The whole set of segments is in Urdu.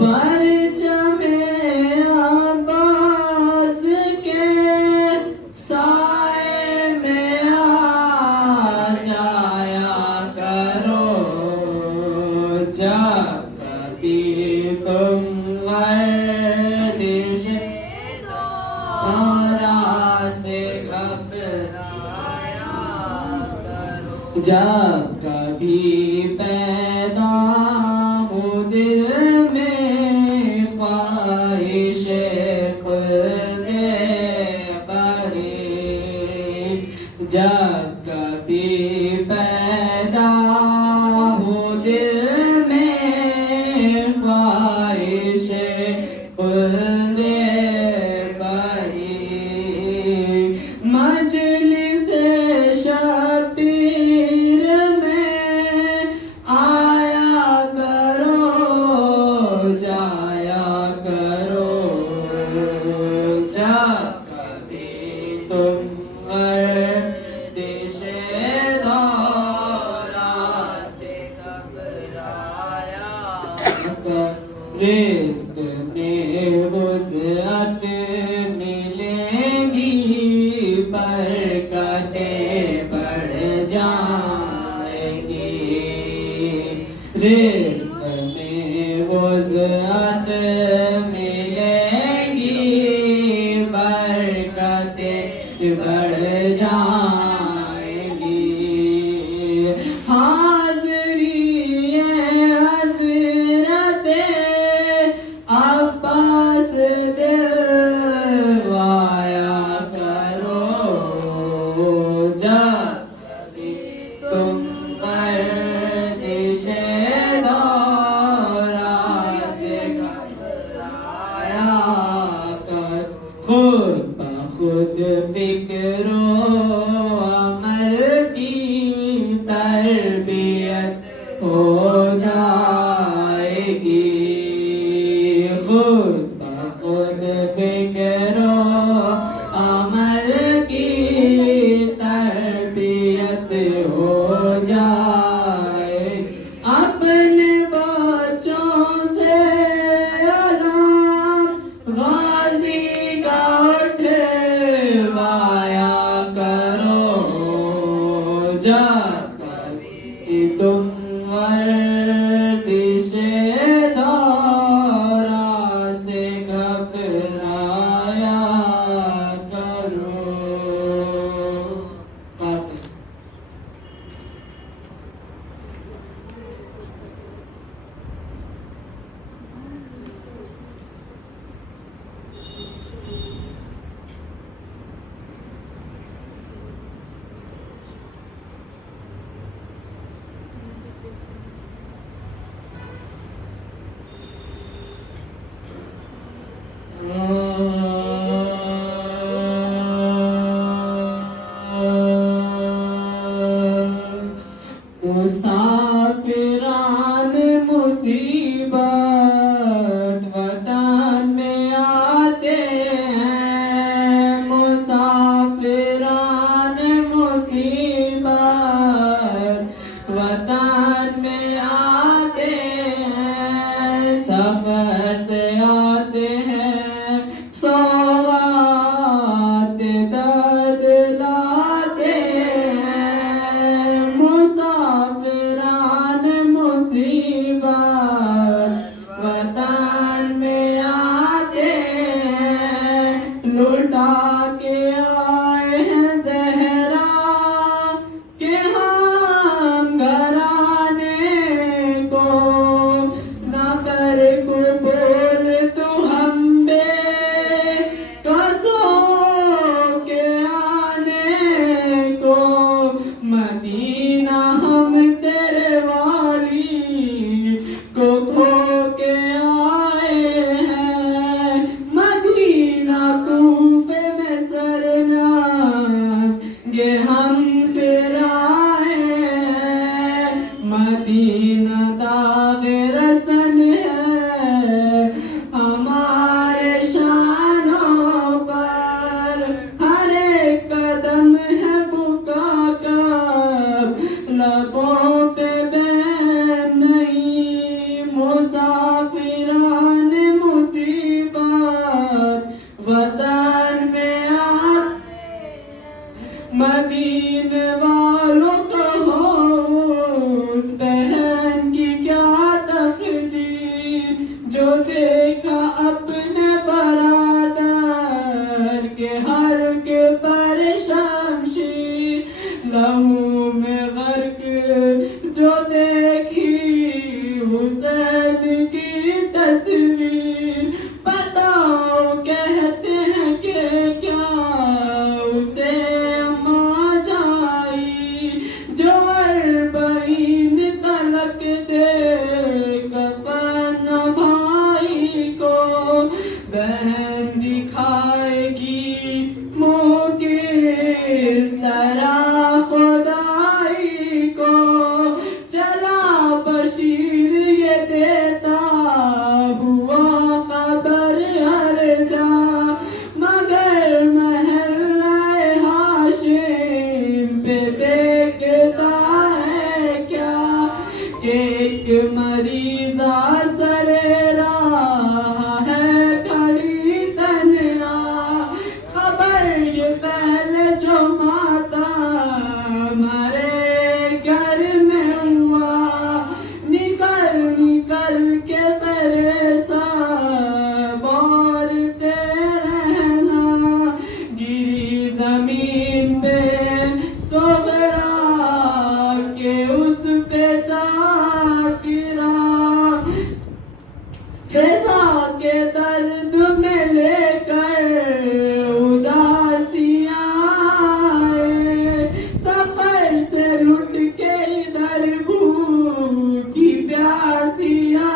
پرچم عباس کے سائے میں آ جایا کرو جب کبھی تم گردش دورہ سے گھبرایا کرو جب کبھی پیدا ہو دل میں خواہش خلد قریب جب کبھی پیدا ہو دل میں خواہش خلد قریب مجلس شبیر میں آیا کرو جایا کرو جب کبھی تم گردش دورہ سے گھبرایا کرو رزق میں وسعت ملے گی برکتیں بڑھ جائیں گی رزق میں وسعت ملے گی برکتیں بڑھ جائیں گی حاضری حضرت عباس دلوایا کرو جب کبھی تم گردش دورہ سے گھبرایا کرو خود بخود فکر و عمل کی تربیت ہو جائے گی خود بخود فکر و عمل کی تربیت ہو جائے اپنے بچوں سے علام غازی کا اٹھوایا کرو جب کبھی تم گردش دورہ سے گھبرایا کرو مسافران مصیبت وطن میں آتے ہیں مسافران مصیبت وطن میں آتے ہیں سفر سے آتے ہیں دیکھا اپنے برادر کے ہر کے پر شمشیر، لہو میں غرق جو دیکھی حسین کی تصویر، بتاؤ کہتے ہیں کہ کیا اسے اما جائی، جو بہن تلک دے کفن بھائی کو، بہن دکھائے گی منہ کس طرح خدائی کو، چلا بشیر یہ دیتا ہوا خبر ہر جا، مگر محلہ ہاشم پہ دیکھتا ہے کیا، کہ ایک مریضہ سر راہ ہے کھڑی تنہا، خبر یہ پہلے جو ماتا ہمارے گھر میں ہوا، نکل نکل کے میرے سب بولتے رہنا، گری زمین پہ صغرا کے اس پہ جا گرا، جیسا کہ درد میں لے کر اداسیاں آئے، سفر سے لٹ کے ادھر بھوکی پیاسیاں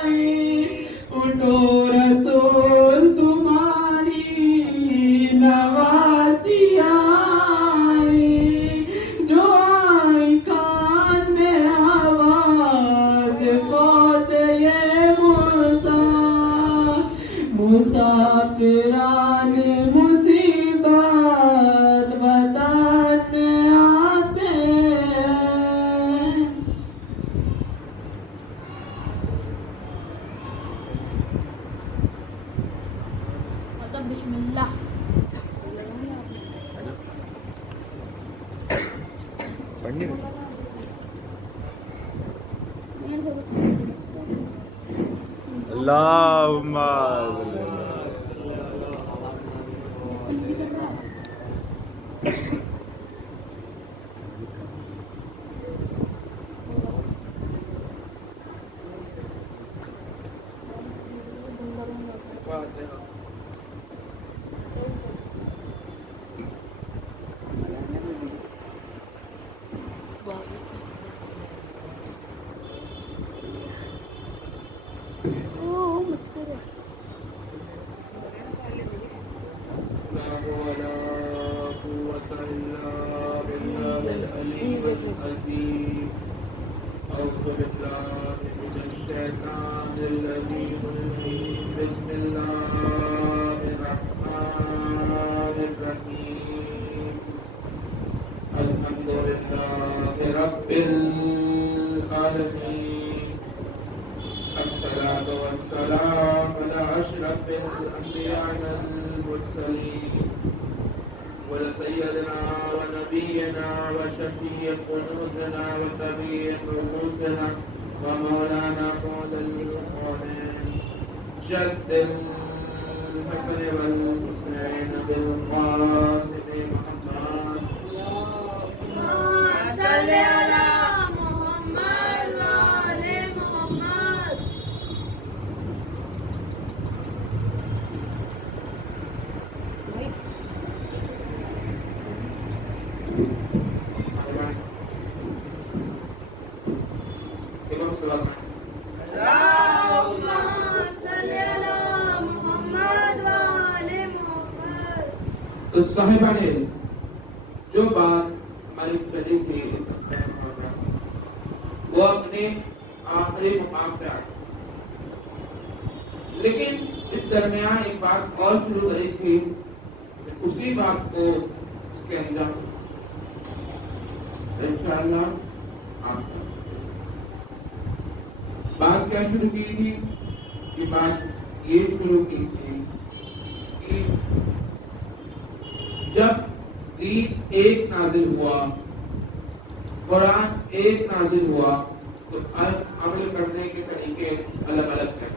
آئے، اٹھو رسول تمہاری نواسیاں آئی، جو آئی کان میں آواز قوت یہ مسافران مصیبت بتانے آتے ہیں۔ مطلب بسم اللہ پڑھنی ہے؟ اللہم أعوذ بالله من الشيطان الرجيم بسم الله الرحمن الرحيم الحمد لله رب العالمين الصلاة والسلام على أشرف الأنبياء والمرسلين وسيدنا ونبينا وشفيع قلوبنا وطبيب نفوسنا ومولانا قائد القرآن جد الحسن والحسين بالقاسم محمد صل على محمد وآل محمد۔ اللهم صل على محمد وآل محمد۔ تو صاحبان علم، جو بات ہماری چلی تھی اس میں وہ اپنے آخری مقام پہ آ گئی، لیکن اس درمیان ایک بات اور شروع کری تھی کہ اسی بات کو اس کے انجام انشاءاللہ آپ کا بات کیا شروع کی تھی؟ یہ بات یہ شروع کی تھی کہ جب دین ایک نازل ہوا، قرآن ایک نازل ہوا، تو عمل کرنے کے طریقے الگ الگ تھے۔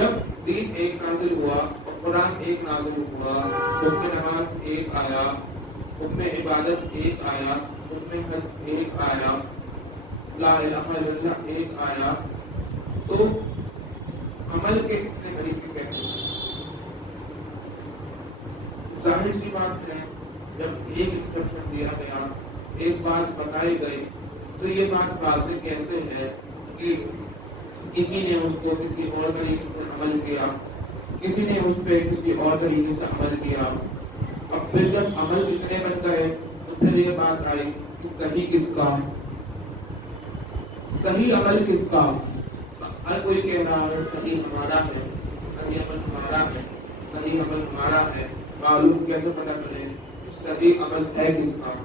جب دین ایک نازل ہوا اور قرآن ایک نازل ہوا، حکم نماز ایک آیا، حکم عبادت ایک آیا، حکم حج ایک آیا، لا الہ الا اللہ ایک آیا، تو عمل کے کتنے طریقے کیسے؟ ظاہر سی بات ہے، جب ایک انسٹرکشن دیا گیا، ایک بات بتائی گئی، تو یہ بات واضح کیسے ہے کہ کسی نے اس کو کسی اور طریقے سے عمل کیا، کسی نے اس پہ کسی اور طریقے سے عمل کیا. اب پھر جب عمل اتنے بن گئے تو پھر یہ بات آئی کہ صحیح کس کا، صحیح عمل کس کا. ہر کوئی کہہ رہا ہے صحیح ہمارا ہے، صحیح عمل ہمارا ہے، صحیح عمل ہمارا ہے. معلوم کیسے پتہ چلے کہ صحیح عمل ہے کس کا؟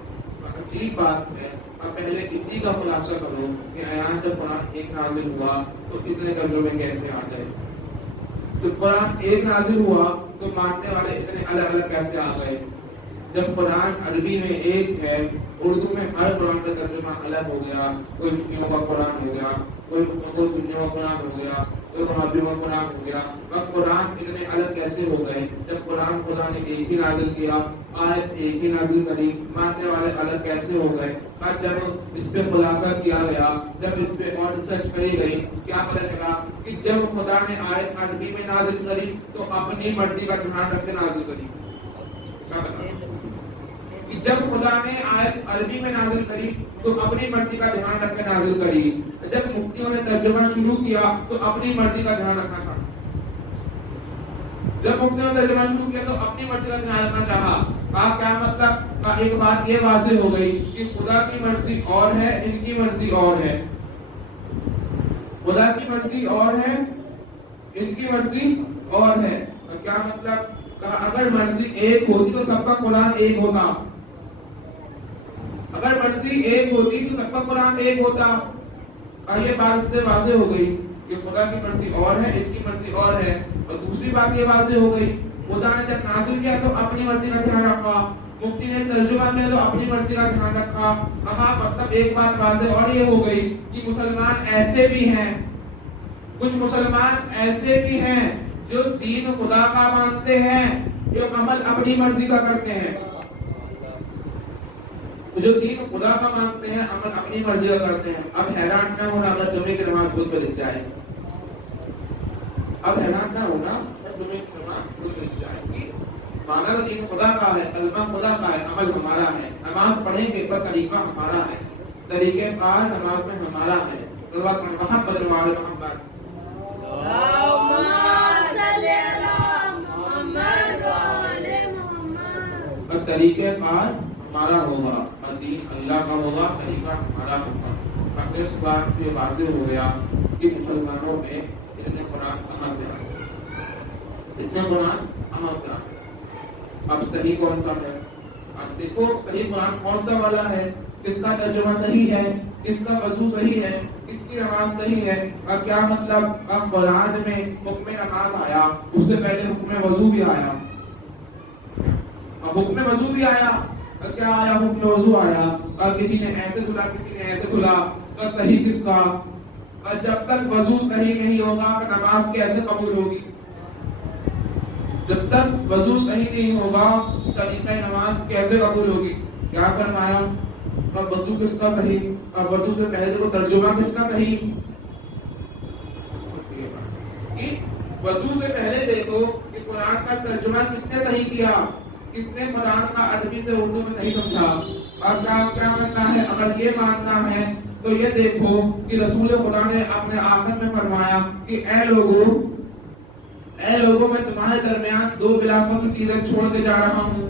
عجیب بات ہے. اب پہلے اسی کا خلاصہ کرو کہ ایان جب قرآن ایک نازل ہوا تو اتنے ترجمے کیسے آ گئے؟ جب قرآن ایک نازل ہوا تو ماننے والے اتنے الگ الگ کیسے آ گئے؟ جب قرآن عربی میں ایک ہے، اردو میں ہر قرآن کا ترجمہ الگ ہو گیا. کوئی شیعوں کا قرآن ہو گیا، کوئی سنیوں کا قرآن ہو گیا، کوئی وہابیوں کا قرآن ہو گیا. اب قرآن اتنے الگ کیسے ہو گئے؟ جب قرآن خدا نے ایک ہی نازل کیا، آیت ایک ہی نازل کری، ماننے والے الگ کیسے ہو گئے؟ اور جب اس پہ خلاصہ کیا گیا، جب اس پہ اور ریسرچ کری گئی، کیا پتہ چلا کہ جب خدا نے آیت عربی میں نازل کری تو اپنی مرضی کا دھیان رکھ کے نازل کری. کیا پتہ کہ جب خدا نے آیت عربی میں نازل کری تو اپنی مرضی کا دھیان رکھ کے نازل کری. جب مفتیوں نے ترجمہ شروع کیا تو اپنی مرضی کا دھیان رکھنا چاہا. جب مفتیوں نے ترجمہ شروع کیا تو اپنی مرضی کا دھیان رکھنا چاہا. کیا مطلب؟ ایک بات یہ واضح ہو گئی کہ خدا کی مرضی اور ہے، ان کی مرضی اور ہے. خدا کی مرضی اور ہے، ان کی مرضی اور ہے. اور کیا مطلب؟ کہا اگر مرضی ایک ہوتی تو سب کا قرآن ایک ہوتا. اگر مرضی ایک ہوتی تو سب کا قرآن ایک ہوتا. یہ بات اس سے واضح ہو گئی کہ خدا کی مرضی اور ہے، ان کی مرضی اور ہے. اور دوسری بات یہ واضح ہو گئی، خدا نے جب نازل کیا تو اپنی مرضی کا دھیان رکھا، مفتی نے ترجمہ کیا تو اپنی مرضی کا دھیان رکھا. مطلب ایک بات واضح اور یہ ہو گئی کہ مسلمان ایسے بھی ہیں، کچھ مسلمان ایسے بھی ہیں جو دین خدا کا مانتے ہیں، جو عمل اپنی مرضی کا کرتے ہیں. جو دین خدا کا مانتے ہیں، عمل اپنی مرضی کا کرتے ہیں. اب حیران نہ ہونا اگر جمعے کی نماز خود پہ لکھ جائے. اب حیران نہ ہونا اگر جمعے کی نماز خود لکھ جائے گی. مانا تو دین خدا کا ہے، کلمہ خدا کا ہے، عمل ہمارا ہے. نماز پڑھیں گے پر طریقہ ہمارا ہے، طریقہ کار نماز میں ہمارا ہے. محمد محمد اور طریقہ کار ہمارا ہوگا، اور دین اللہ کا ہوگا، طریقہ ہمارا ہوگا. اب اس بات سے واضح ہو گیا کہ مسلمانوں میں اتنے قرآن کہاں سے آئے، اتنے قرآن کہاں سے آئے. اب صحیح کون سا ہے؟ اب دیکھو صحیح قرآن کون سا والا ہے، کس کا ترجمہ صحیح ہے، کس کا وضو صحیح ہے، کس کی نماز صحیح ہے. اب کیا مطلب؟ اب قرآن میں حکم نماز آیا، اس سے پہلے حکم وضو بھی آیا. اب حکم وضو بھی آیا، کیا آیا؟ حکم وضو آیا. اور کسی نے ایسے دھلا، کسی نے ایسے دھلا. اور صحیح کس کا؟ اور جب تک وضو صحیح نہیں ہوگا تو نماز کیسے قبول ہوگی؟ جب تک وضو صحیح نہیں ہوگا طریقہ نماز کیسے قبول ہوگی؟ کیا فرمایا؟ اب وضو کس کا صحیح؟ اب وضو سے پہلے دیکھو ترجمہ کس کا صحیح؟ وضو سے پہلے دیکھو کہ قرآن کا ترجمہ کس نے صحیح کیا، کس نے قرآن کا عربی سے اردو میں صحیح سمجھا. اور کیا ماننا ہے؟ اگر یہ ماننا ہے تو یہ دیکھو کہ رسول خدا نے اپنے آخر میں فرمایا کہ اے لوگوں میں تمہارے درمیان دو بلا فصل چیزیں چھوڑ کے جا رہا ہوں.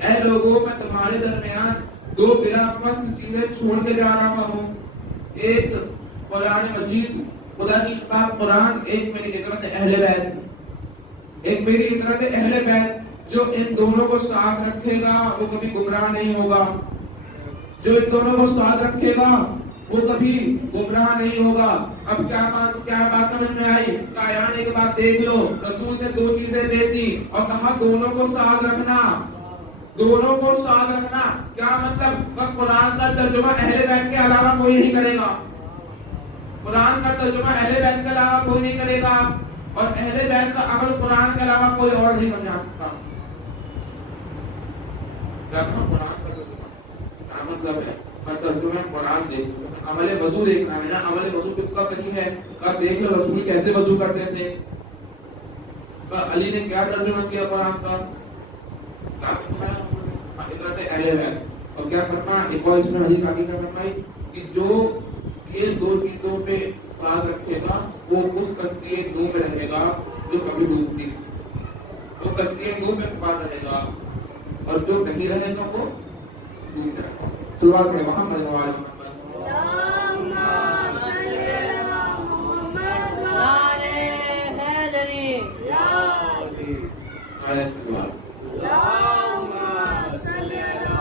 اے لوگوں میں تمہارے درمیان دو بلا فصل چیزیں چھوڑ کے جا رہا ہوں. ایک قرآن مجید، خدا کی کتاب قرآن، ایک میری اطرت اہل بیت. ایک میری اطرت اہل بیت جو ان دونوں کو ساتھ رکھے گا وہ کبھی گمراہ نہیں ہوگا. جو ان دونوں کو ساتھ رکھے گا وہ کبھی گمراہ نہیں ہوگا. اب کیا بات سمجھ میں آئی؟ آنے کے بعد دیکھ لو، رسول نے دو چیزیں دے دی اور کہا دونوں کو ساتھ رکھنا، دونوں کو ساتھ رکھنا. کیا مطلب؟ قرآن کا ترجمہ اہل بیت کے علاوہ کوئی نہیں کرے گا. قرآن کا ترجمہ اہل بیت کے علاوہ کوئی نہیں کرے گا اور اہل بیت کا عمل قرآن کے علاوہ کوئی اور نہیں سمجھا سکتا. کیا کہا قرآن کا ترجمہ؟ کیا مطلب ہے؟ ترجمہ قرآن دیکھو، عمل وضو دیکھنا ہے نا. عمل وضو کس کا صحیح ہے؟ آپ دیکھ لو رسول کیسے وضو کرتے تھے. علی نے کیا ترجمہ کیا قرآن کا؟ اہل بیت. اور کیا فرمایا ایک اور اس میں حدیث آگے کیا فرمائی کہ جو یہ دو چیزوں پہ ساتھ رکھے گا وہ اس کشتی نوح میں رہے گا جو کبھی ڈوبتی. وہ کشتی نوح میں چھپا رہے گا اور جو نہیں رہے گا وہ ڈوب جائے گا. شروعات میں محمد وعلی محمد. اللہم صلی علی محمد وعلی حیدری. آیت شروعات. اللہم صلی علی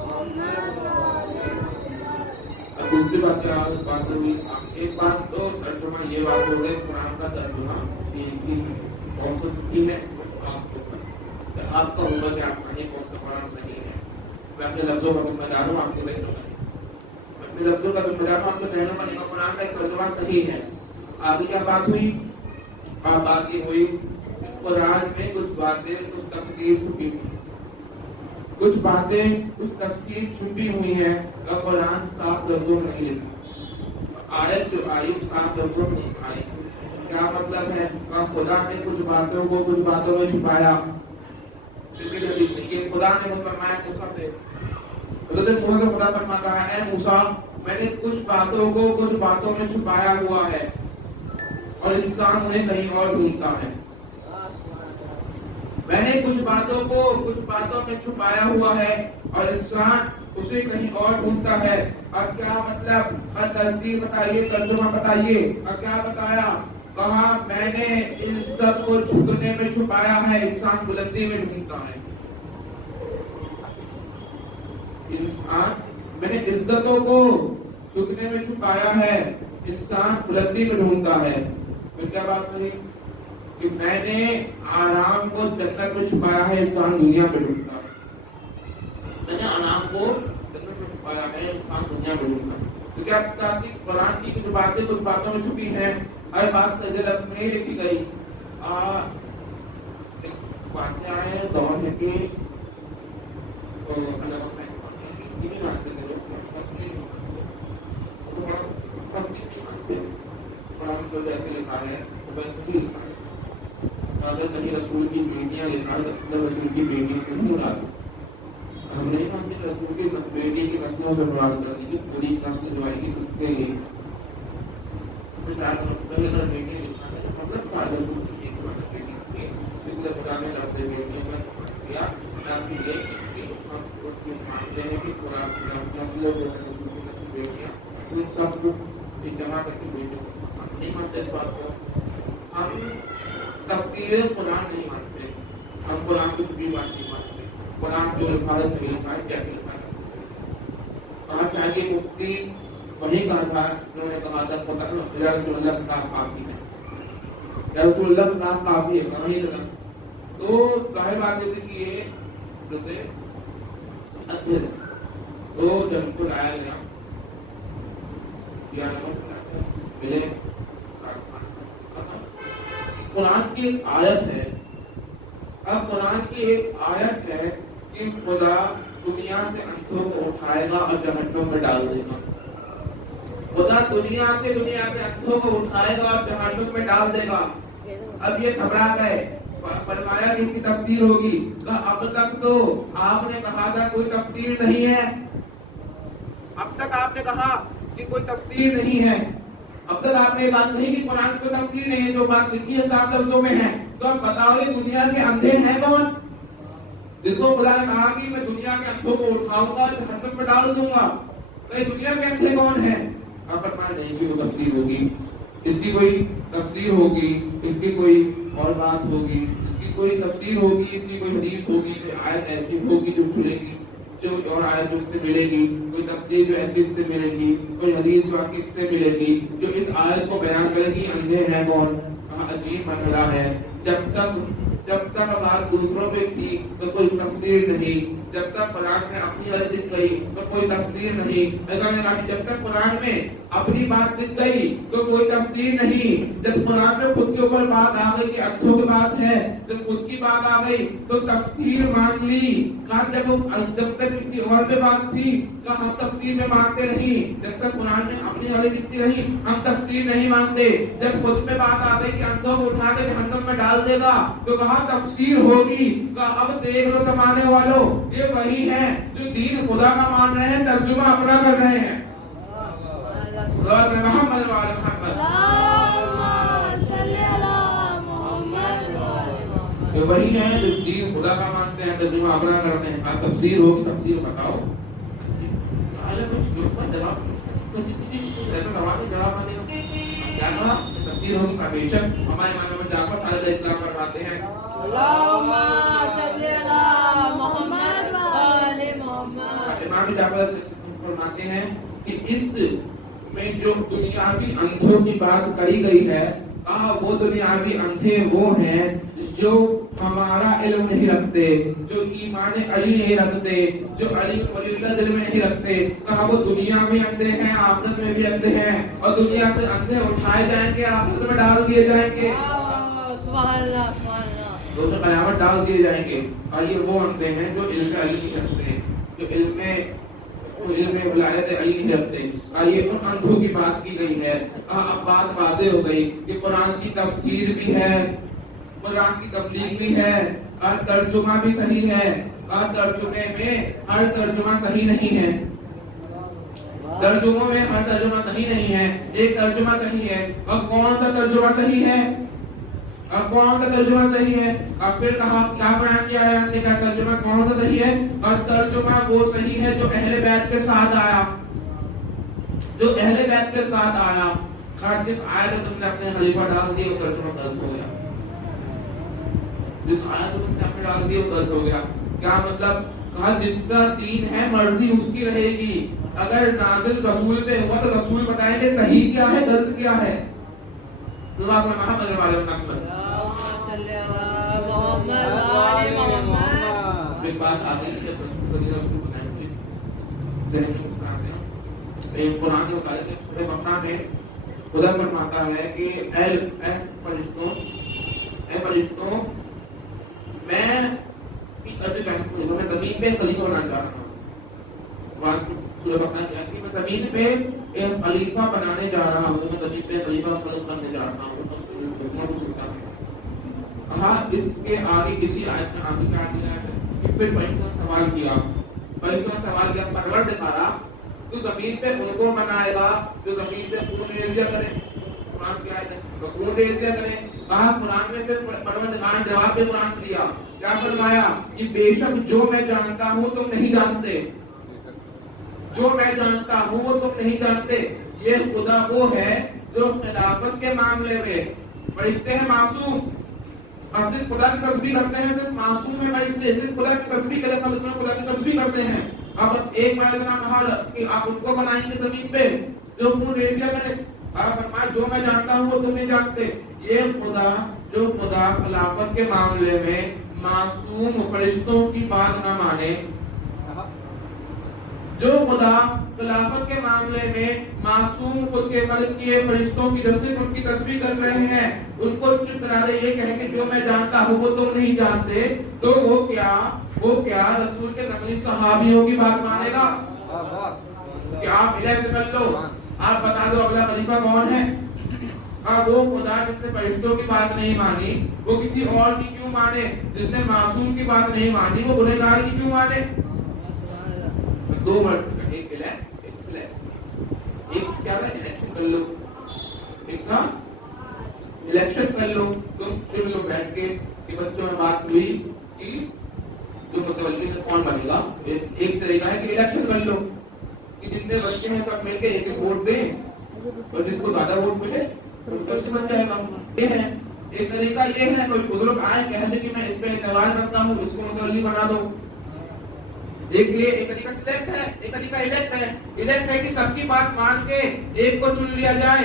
محمد وعلی محمد. اب دوسری بات کیا اس بات سے ہوئی. ایک بات تو ترجمہ یہ بات ہو گئی قرآن کا ترجمہ کون سا صحیح ہے آپ کا ہوگا کہ آپ کہیں کون سا قرآن صحیح ہے. میں اپنے لفظوں کا ذمہ دار ہوں، آپ کے بھائی اپنے لفظوں کا ذمہ دار ہوں. آپ کو کہنا پڑے گا قرآن کا ایک ترجمہ صحیح ہے. آگے کیا بات ہوئی؟ بات یہ ہوئی قرآن میں کچھ باتیں کچھ تفسیر چھپی ہوئی، کچھ باتیں کچھ تفسیر چھپی ہوئی ہیں کا قرآن صاف لفظوں میں نہیں لکھا. آیت جو آئی صاف لفظوں میں نہیں آئی. کیا مطلب ہے؟ خدا نے کچھ باتوں کو کچھ باتوں میں چھپایا. یہ خدا نے فرمایا موسیٰ سے، حضرت موسیٰ سے خدا فرماتا ہے اے موسیٰ میں نے کچھ باتوں کو کچھ باتوں میں چھپایا ہوا ہے اور انسان انہیں کہیں اور ڈھونڈتا ہے. میں نے کچھ باتوں کو کچھ باتوں میں چھپایا ہوا ہے اور انسان اسے کہیں اور ڈھونڈتا ہے. اب کیا مطلب؟ تفسیر بتائیے، ترجمہ بتائیے. اب کیا بتایا؟ کہا میں نے عزت کو جھکنے میں چھپایا ہے، انسان بلندی میں ڈھونڈتا ہے. انسان میں نے عزتوں کو جھکنے میں چھپایا ہے، انسان بلندی میں ڈھونڈتا ہے. پھر کیا بات رہی کہ میں نے آرام کو جنت میں چھپایا ہے، انسان دنیا میں ڈھونڈتا ہے. میں نے آرام کو جنت میں چھپایا ہے، انسان دنیا میں ڈھونڈتا ہے. تو کیا بتاتی قرآن کی کچھ باتیں کچھ باتوں میں چھپی ہیں. ہر بات سجل لفظ میں لکھی گئی. ایک واقعہ ہے دور ہے کہ جیسے لکھا ہے ویسے ہی لکھا ہے. اگر کہیں رسول کی بیٹیاں لکھا ہے تو رسول کی بیٹیاں نہیں مراد. ہم نہیں مانتے رسول کی بیٹی کی نسلوں سے مراد کرنے کی پوری نسل جو آئے گی اس کے لیے اگر بیٹی لکھا ہے تو مطلب رسول کی ایک بیٹی تھی اس لیے خدا نے لفظ بیٹی کا کیا تاکہ یہ ہم مانتے ہیں کہ قرآن کی نسلوں جو ہے رسول کی نسل بیٹیاں ان سب کو جمع کر کے بیٹے ہم نہیں مانتے اس بات کو. ہم تفسیر قرآن نہیں مانتے، ہم قرآن کی چھپی بات نہیں مانتے. قرآن جو لکھا ہے صحیح لکھا ہے، کیا لکھا ہے. کہا چاہیے مفتی وہی کہا تھا انہوں نے کہا تھا یا رسول اللہ کا نام کافی ہے، یا رسول اللہ کا نام کافی ہے. کہاں ہی لگا تو ظاہر بات یہ تھی کہ یہ جو تھے اچھے تو جب کو لایا گیا ملے قرآن کی ایک آیت ہے. اب قرآن کی ایک آیت ہے کہ خدا دنیا سے اندھوں کو اٹھائے گا اور جہنم میں ڈال دے گا. خدا دنیا سے اندھوں کو اٹھائے گا اور جہنم میں ڈال دے گا. اب یہ گھبرا گئے، فرمایا کہ اس کی تفسیر ہوگی. اب تک تو آپ نے کہا تھا کوئی تفسیر نہیں ہے، اب تک آپ نے کہا کہ کوئی تفسیر نہیں ہے، اب تک آپ نے یہ بات نہیں کہ قرآن کی کوئی تفسیر نہیں ہے، جو بات لکھی ہے صاف لفظوں میں ہے. تو اب بتاؤ یہ دنیا کے اندھے ہیں کون؟ جس کو خدا نے کہا کہ میں دنیا کے اندھوں کو اٹھاؤں گا جہنم میں ڈال دوں گا، تو یہ دنیا کے اندھے کون ہیں؟ اب فرمایا نہیں کہ وہ تفسیر ہوگی، اس کی کوئی تفسیر ہوگی، اس کی کوئی اور بات ہوگی، اس کی کوئی تفسیر ہوگی، اس کی کوئی حدیث ہوگی، کوئی آیت ایسی ہوگی جو کھلے گی، جو اور آیت جو اس سے ملے گی، کوئی تفسیر جو ایسی اس سے ملے گی، کوئی حدیث جو آگے اس سے ملے گی جو اس آیت کو بیان کرے گی. اندھے ہیں کون؟ عجیب مسئلہ ہے. جب تک جب تک بات دوسروں پہ کی تو کوئی تفسیر نہیں، جب تک قرآن میں اپنی حالت دکھ گئی تو کوئی تفسیر نہیں، جب تک قرآن میں اپنی بات دکھ گئی تو کوئی تفسیر نہیں، جب قرآن میں خود کے اوپر بات آ گئی کہ اندھوں کی بات ہے، جب خود کی بات آ گئی تو تفسیر مان لی، جب تک کسی اور پہ بات تھی تو ہم تفسیر میں مانتے نہیں، جب تک قرآن میں اپنی حالت دکھتی رہی ہم تفسیر نہیں مانتے، جب خود پہ بات آ گئی کہ اندھوں کو اٹھا کے جہنم میں ڈال دے گا تو کہا تفسیر ہوگی، کہا اب دیکھ لو زمانے والوں یہ وہی ہے جو دین خدا کا مان رہے ہیں، ترجمہ اپنا کر رہے ہیں۔ محمد وعلی محمد، یہ وہی ہے جو دین خدا کا مانتے ہیں، ترجمہ اپنا کرتے ہیں۔ آپ تفسیر ہوگی، تفسیر بتاؤ، کیا کہا تفسیر ہوگی؟ کا بے شک ہمارے امام احمد جعفر صاحب اسلام فرماتے ہیں امام جعفر فرماتے ہیں کہ اس میں جو دنیاوی اندھوں کی بات کری گئی ہے، وہ دنیاوی اندھے وہ ہیں جو ہمارا علم نہیں رکھتے، جو ایمان علی نہیں رکھتے، جو علی ولی اللہ دل میں نہیں رکھتے، کہا وہ دنیا میں اندھے ہیں، آخرت میں بھی اندھے ہیں، اور دنیا سے اندھے اٹھائے جائیں گے، آخرت میں ڈال دیے جائیں گے، دوسرے قیامت ڈال دیے جائیں گے۔ اور یہ وہ اندھے ہیں جو علم علی نہیں رکھتے، جو علم ولایت علی نہیں رکھتے۔ یہ ان اندھوں کی بات کی گئی ہے۔ اب بات واضح ہو گئی کہ قرآن کی تفسیر بھی ہے، قرآن کی تبلیغ بھی ہے، اور ترجمہ بھی صحیح ہے، اور ترجمے میں ہر ترجمہ صحیح نہیں ہے، ترجموں میں ہر ترجمہ صحیح نہیں ہے، ایک ترجمہ صحیح ہے۔ اور کون سا ترجمہ صحیح ہے؟ اور کون سا ترجمہ صحیح ہے؟ اور پھر کہا کیا بیان کیا ہے نے کہا ترجمہ کون سا صحیح ہے؟ اور ترجمہ وہ صحیح ہے جو اہل بیت کے ساتھ آیا، جو اہل بیت کے ساتھ آیا۔ جس آیت تم نے اپنے خلیفہ ڈال دی وہ ترجمہ غلط ہو گیا، جس آیت تم نے اپنے ڈال دی وہ غلط ہو گیا۔ کیا مطلب؟ کہا جس کا دین ہے مرضی اس کی رہے گی، اگر نازل رسول پہ ہوا تو رسول بتائیں گے صحیح کیا ہے غلط کیا ہے۔ اللہ محمد علیہ محمد ایک بات آ گئی جب رسول بنائیں گے ذہن میں بتاتے ہیں قرآن کے متعلق سورہ بقرہ میں خدا فرماتا ہے کہ اے فرشتوں میں زمین پہ خلیفہ بنانے جا رہا ہوں، سورہ بقرہ کیا کہ میں زمین پہ ایک خلیفہ بنانے جا رہا ہوں، میں زمین پہ خلیفہ خلق کرنے جا رہا ہوں۔ ہاں اس کے آگے کسی آیت میں آگے کیا دیا ہے کہ پھر فرشتوں نے سوال کیا، پروردگارا تو زمین پہ ان کو بنائے گا جو زمین پہ خون ریزیاں کرے، قرآن کی آیت ہے خون ریزیاں کرے۔ کہا قرآن میں پھر پروردگار نے جواب پہ قرآن دیا، کیا فرمایا کہ بے شک جو میں جانتا ہوں تم نہیں جانتے، جو میں جانتا ہوں وہ تم نہیں جانتے۔ یہ خدا وہ ہے جو خلافت کے معاملے میں فرشتے ہیں معصوم، اور صرف خدا کی تسبیح کرتے ہیں، صرف معصوم ہے فرشتے، صرف خدا کی تسبیح کرے خلق میں خدا کی تسبیح کرتے ہیں۔ اب بس ایک بار اتنا کہا کہ آپ ان کو بنائیں گے زمین پہ جو خون ریزیاں کرے، آپ فرمایا جو میں جانتا ہوں وہ تم نہیں جانتے۔ یہ خدا جو خدا خلافت کے معاملے میں معصوم فرشتوں کی بات نہ مانے، جو خدا خلافت کے معاملے میں معصوم خود کے خلق کیے فرشتوں کی جو صرف ان کی تسبیح کر رہے ہیں ان کو چپ کرا دے، یہ کہے کہ جو میں جانتا ہوں وہ تم نہیں جانتے، تو وہ کیا رسول کے نقلی صحابیوں کی بات مانے گا؟ کہ آپ الیکٹ کر لو، آپ بتا دو اگلا خلیفہ کون ہے۔ وہ خدا جس نے فرشتوں کی بات نہیں مانی وہ کسی اور کی کیوں مانے؟ جس نے معصوم کی بات نہیں مانی وہ گنہگار کی کیوں مانے؟ دو مرد، ایک الیکٹ ایک سلیکٹ، ایک کیا ہے الیکشن کر لو، ایک کا الیکشن کر لو، تم چن لو بیٹھ کے کہ بچوں میں بات ہوئی کہ جو متولی سے کون بنے گا۔ ایک طریقہ ہے کہ الیکشن کر لو کہ جتنے بچے ہیں سب مل کے ایک ایک ووٹ دیں اور جس کو زیادہ ووٹ ملے بن جائے گا۔ یہ ہے ایک طریقہ، یہ ہے کوئی بزرگ آئے کہہ دے کہ میں اس پہ اعتبار کرتا ہوں، اس کو متولی بنا دو۔ ایک طریقہ سلیکٹ ہے، ایک طریقہ الیکٹ ہے۔ الیکٹ ہے کہ سب کی بات مان کے ایک کو چن لیا جائے،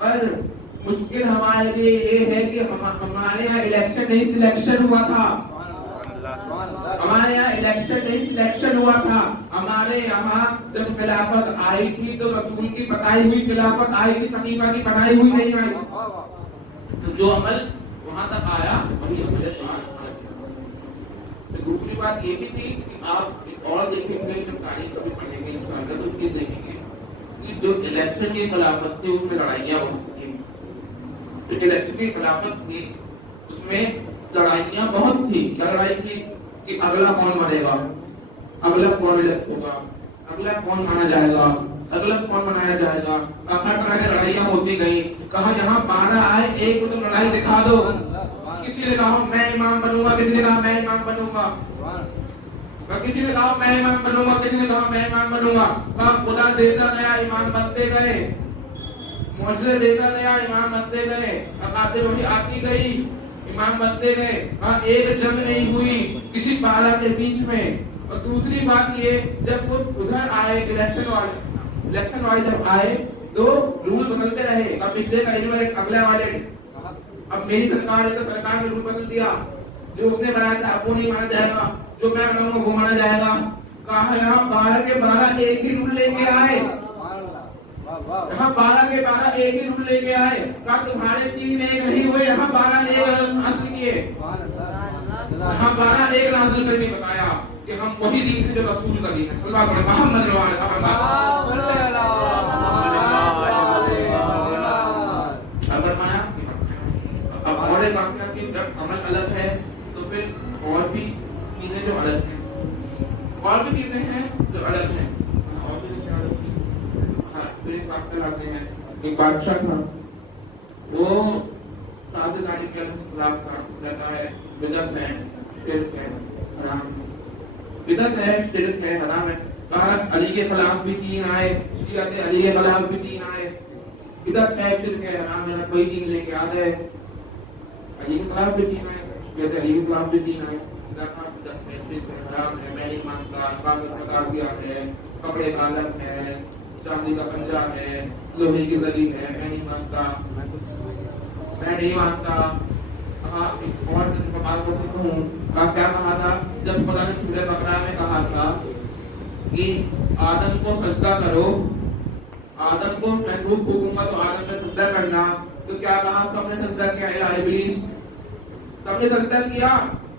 پر مشکل ہمارے لیے یہ ہے کہ ہمارے یہاں الیکشن نہیں سلیکشن ہوا تھا. ہمارے یہاں الیکشن نہیں سلیکشن ہوا تھا. ہمارے یہاں جب خلافت آئی تھی تو رسول کی بتائی ہوئی خلافت آئی تھی, صحیفہ کی بنائی ہوئی نہیں آئی. تو جو عمل وہاں تک آیا وہی عمل دوسری بات یہ بھی تھی کہ آپ ایک اور دیکھیں گے, جب تاریخ کبھی پڑھیں گے انشاءاللہ تو یہ دیکھیں گے کہ جو الیکشن کی خلافت تھی اس میں لڑائیاں بہت تھیں. جو الیکشن کی خلافت تھی اس میں لڑائیاں بہت تھی. کیا لڑائی تھی کہ اگلا کون بنے گا, اگلا کون الیکٹ ہوگا, اگلا کون مانا جائے گا, اگلا کون بنایا جائے گا. ہر طرح کی لڑائیاں ہوتی گئی. کہا یہاں 12 آئے, ایک کو تم لڑائی دکھا دو. کسی نے کہا میں امام بنوں گا, کسی نے کہا میں امام بنوں گا, کسی نے کہا میں امام بنوں گا, کسی نے کہا میں امام بنوں گا. خدا دیتا گیا, امام بنتے گئے, معجزے دیتا گیا, امام بنتے گئے, اقادر وہی آتی گئی, امام بنتے گئے. ایک جنگ نہیں ہوئی کسی 12 کے بیچ میں. اور دوسری بات یہ, جب وہ ادھر آئے الیکشن والے جب آئے تو رول بدلتے رہے. اب پچھلے کا ایک اگلا والے, اب میری سرکار ہے تو سرکار نے رول بدل دیا. جو اس نے بنایا تھا اب وہ نہیں مانا جائے گا, جو میں بناؤں گا وہ مانا جائے گا. کہا یہاں 12 کے 12 ایک ہی رول لے کے آئے, یہاں 12 کے 12 ایک ہی رول لے کے آئے. کہا تمہارے 3 ایک نہیں ہوئے, یہاں 12 ایک حاصل کیے. یہاں 12 ایک حاصل کر کے بتایا کہ ہم وہی دین ہے جو رسول کا دین ہے. صلی اللہ علیہ محمد فرمایا. اب اور ایک واقعہ کہ جب عمل الگ ہے تو پھر اور بھی چیزیں جو الگ ہیں, اور بھی چیزیں ہیں جو الگ ہیں. اور بھی کیا الگ تھی, ایک واقعہ لاتے ہیں. ایک بادشاہ تھا, وہ تازیداری کے خلاف تھا. کہتا ہے بدعت ہے, شرک ہے, حرام ہے. بدعت ہے, شرک ہے, حرام ہے. کہا علی کے خلاف بھی 3 آئے, شیعت علی کے خلاف بھی 3 آئے. بدعت ہے, شرک ہے, حرام ہے, کوئی 3 لے کے آ گئے. علی کے خلاف بھی 3 آئے, شیعت علی کے خلاف بھی 3 آئے. بدعت ہے, شرک ہے, حرام ہے, میں نہیں مانتا. کاغذ کا کاغذیہ ہے, کپڑے کا علم ہے, چاندی کا پنجہ ہے, لوہے کی زری ہے, میں نہیں مانتا, میں نہیں مانتا. کہا ایک اور بات کو کہوں, کیا کہا تھا جب خدا نے سورہ بقرہ میں کہا تھا کہ آدم کو سجدہ کرو, آدم کو میں روح پھونکوں گا تو آدم میں سجدہ کرنا, تو کیا کہا سب نے سجدہ کیا, الہ ابلیس, سب نے سجدہ کیا,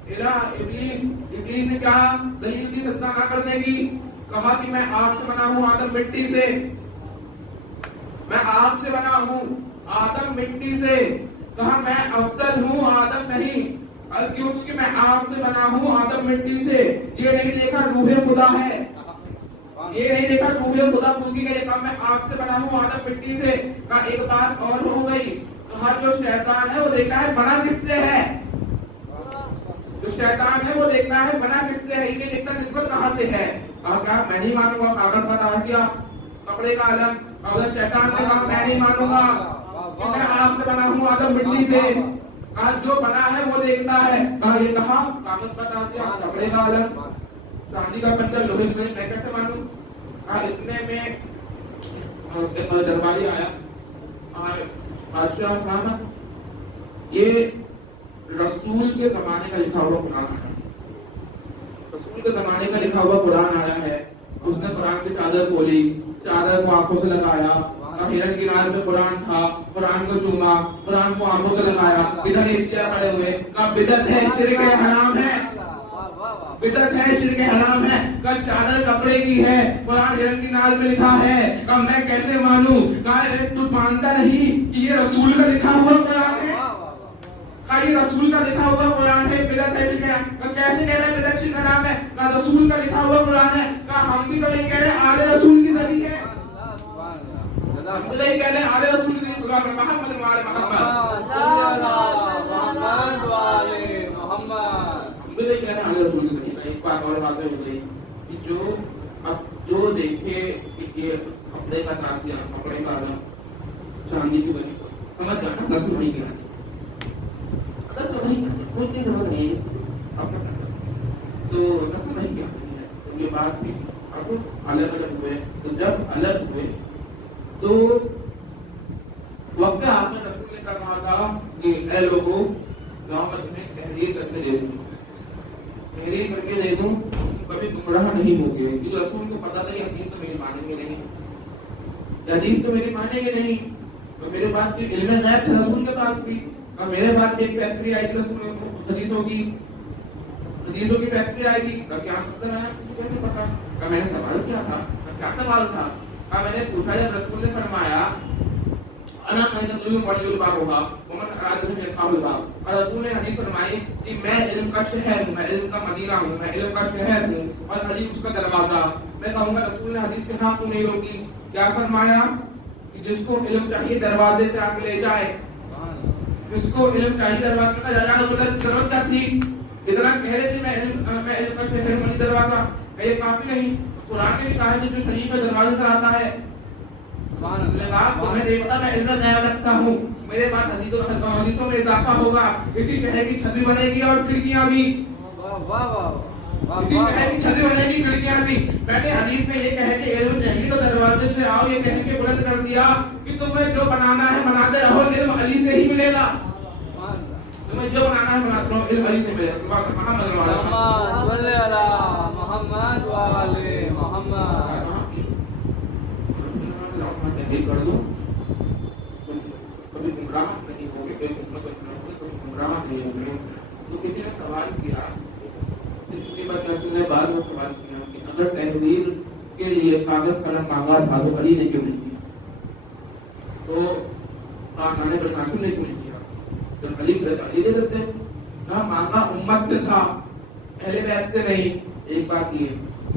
الہ ابلیس. ابلیس نے کیا دلیل دی سجدہ نہ کرنے کی؟ کہا کہ میں آگ سے بنا ہوں, آدم مٹی سے, میں آگ سے بنا ہوں, آدم مٹی سے. کہا میں افضل ہوں, آدم نہیں. کیونکہ میں آگ سے بنا ہوں, آدم مٹی سے. یہ نہیں دیکھا روح خدا ہے, یہ نہیں دیکھا روح خدا پوچھی گئی. کہا میں آگ سے بنا ہوں, آدم مٹی سے. کہا ایک بات اور ہو گئی. کہا جو شیطان ہے وہ دیکھتا ہے بنا کس سے ہے, جو شیطان ہے وہ دیکھتا ہے بنا کس سے ہے, یہ نہیں دیکھتا نسبت کہاں سے ہے. کہا کیا میں نہیں مانوں گا کاغذ کا تازیہ, کپڑے کا علم. اگر شیطان نے کہا میں نہیں مانوں گا کہ میں آگ سے بنا ہوں, آدم مٹی سے. کہا جو بنا ہے وہ دیکھتا ہے. کہا یہ کہا کاغذ کا تازیہ, کپڑے کا علم, چاندی کا پنجہ, لوہے کی زری, میں کیسے مانوں. کہا اتنے میں ایک درباری آیا, بادشاہ کہا یہ رسول کے زمانے کا لکھا ہوا قرآن آیا, رسول کے زمانے کا لکھا ہوا قرآن آیا ہے. اس نے قرآن کی چادر کھولی, چادر کو آنکھوں سے لگایا. ہرن کی نال میں قرآن تھا, قرآن کو چوما, قرآن کو آنکھوں سے لگایا. ادھر اشتیا کھڑے ہوئے, کہا بدعت ہے, شرک ہے, حرام ہے, بدعت ہے, شرک ہے, حرام ہے. کہا چادر کپڑے کی ہے, قرآن ہرن کی نال میں لکھا ہے. کہا میں کیسے مانوں. کہا تو مانتا نہیں کہ یہ رسول کا لکھا ہوا قرآن ہے, کہا یہ رسول کا لکھا ہوا قرآن ہے, بدعت ہے, شرک ہے. کہا کیسے کہہ رہے ہیں بدعت شرک حرام ہے. کہا رسول کا لکھا ہوا قرآن ہے. کہا ہم بھی تو نہیں کہہ رہے آل رسول کی زری ہے, ہم تو نہیں کہہ رہے آل رسول کی زری. محمد وعلى محمد, ہم بھی نہیں کہہ رہے آل رسول کی زری. ایک بات اور باتیں ہو گئی کہ جو اب جو دیکھے کہ یہ کپڑے کا تازیہ, کپڑے کا علم, چاندی کی زری, سمجھ جانا نسل نہیں کیا, کوئی کی ضرورت نہیں ہے. تو نسل نہیں کیا, یہ بات تھی. اب الگ الگ ہوئے, تو جب الگ ہوئے تو وقت آپ نے رسول نے کہا تھا کہ اے لوگوں گاؤں میں تمہیں تحریر کر کے دے دوں، تحریر کر کے دے دوں، کبھی گمراہ نہیں ہوگے، کیونکہ رسول کو پتا تھا یہ حدیث تو میری مانیں گے نہیں، یہ حدیث تو میری مانیں گے نہیں، تو میرے پاس کوئی علم غیب تھا رسول کے پاس بھی، اور میرے پاس ایک فیکٹری آئی تھی رسول حدیثوں کی فیکٹری آئے گی، کیا مطلب ہے کیسے پتا؟ میں نے سوال کیا تھا، کیا سوال تھا؟ میں نے پوچھا جب رسول نے فرمایا انا قائدۃ الباب ہوگا ومن اراد ان يقام الباب، اور رسول نے حدیث فرمائی کہ میں علم کا شہر ہوں، میں علم کا مدینہ ہوں، میں علم کا شہر ہوں، اور حدیث اس کا دروازہ، میں کہوں گا رسول نے حدیث کے ہاں کو نہیں روکی، کیا فرمایا کہ جس کو علم چاہیے دروازے سے آ کے لے جائے، جس کو علم چاہیے دروازے پہ جانا، ضرورت کیا تھی؟ اتنا کہہ رہے تھے میں علم کا شہر ہوں دروازہ، یہ کافی نہیں؟ قرآن نے بھی کہا ہے جو شریف میں دروازے سے آتا ہے، تمہیں نہیں پتا میں علم غیب رکھتا ہوں، میرے پاس حدیثوں میں اضافہ ہوگا، اسی شہر کی چھت بھی بنے گی اور کھڑکیاں بھی، اسی شہر کی چھت بھی بنے گی کھڑکیاں بھی۔ میں نے حدیث میں یہ کہہ کے علم چاہیے تو دروازے سے آؤ یہ کہہ کے بلند کر دیا کہ تمہیں جو بنانا ہے بناتے رہو، علم علی سے ہی ملے گا، تمہیں جو بنانا ہے بناتے رہو، علم علی سے ملے گا۔ محمد صلی اللہ محمد والے محمد، تحریر کر دوں کبھی گمراہ نہیں ہوگے، کبھی گمراہ نہیں ہوگے۔ تو کسی نے سوال کیا، بعد میں سوال کیا کہ اگر تحریر کے لیے کاغذ قلم مانگا تھا تو علی نے کیوں نہیں کیا؟ تو خاندان پر ناصر نے کیوں نہیں کیا؟ جب علی دے دیتے، مانگا امت سے تھا، اہل بیت سے نہیں۔ ایک بات یہ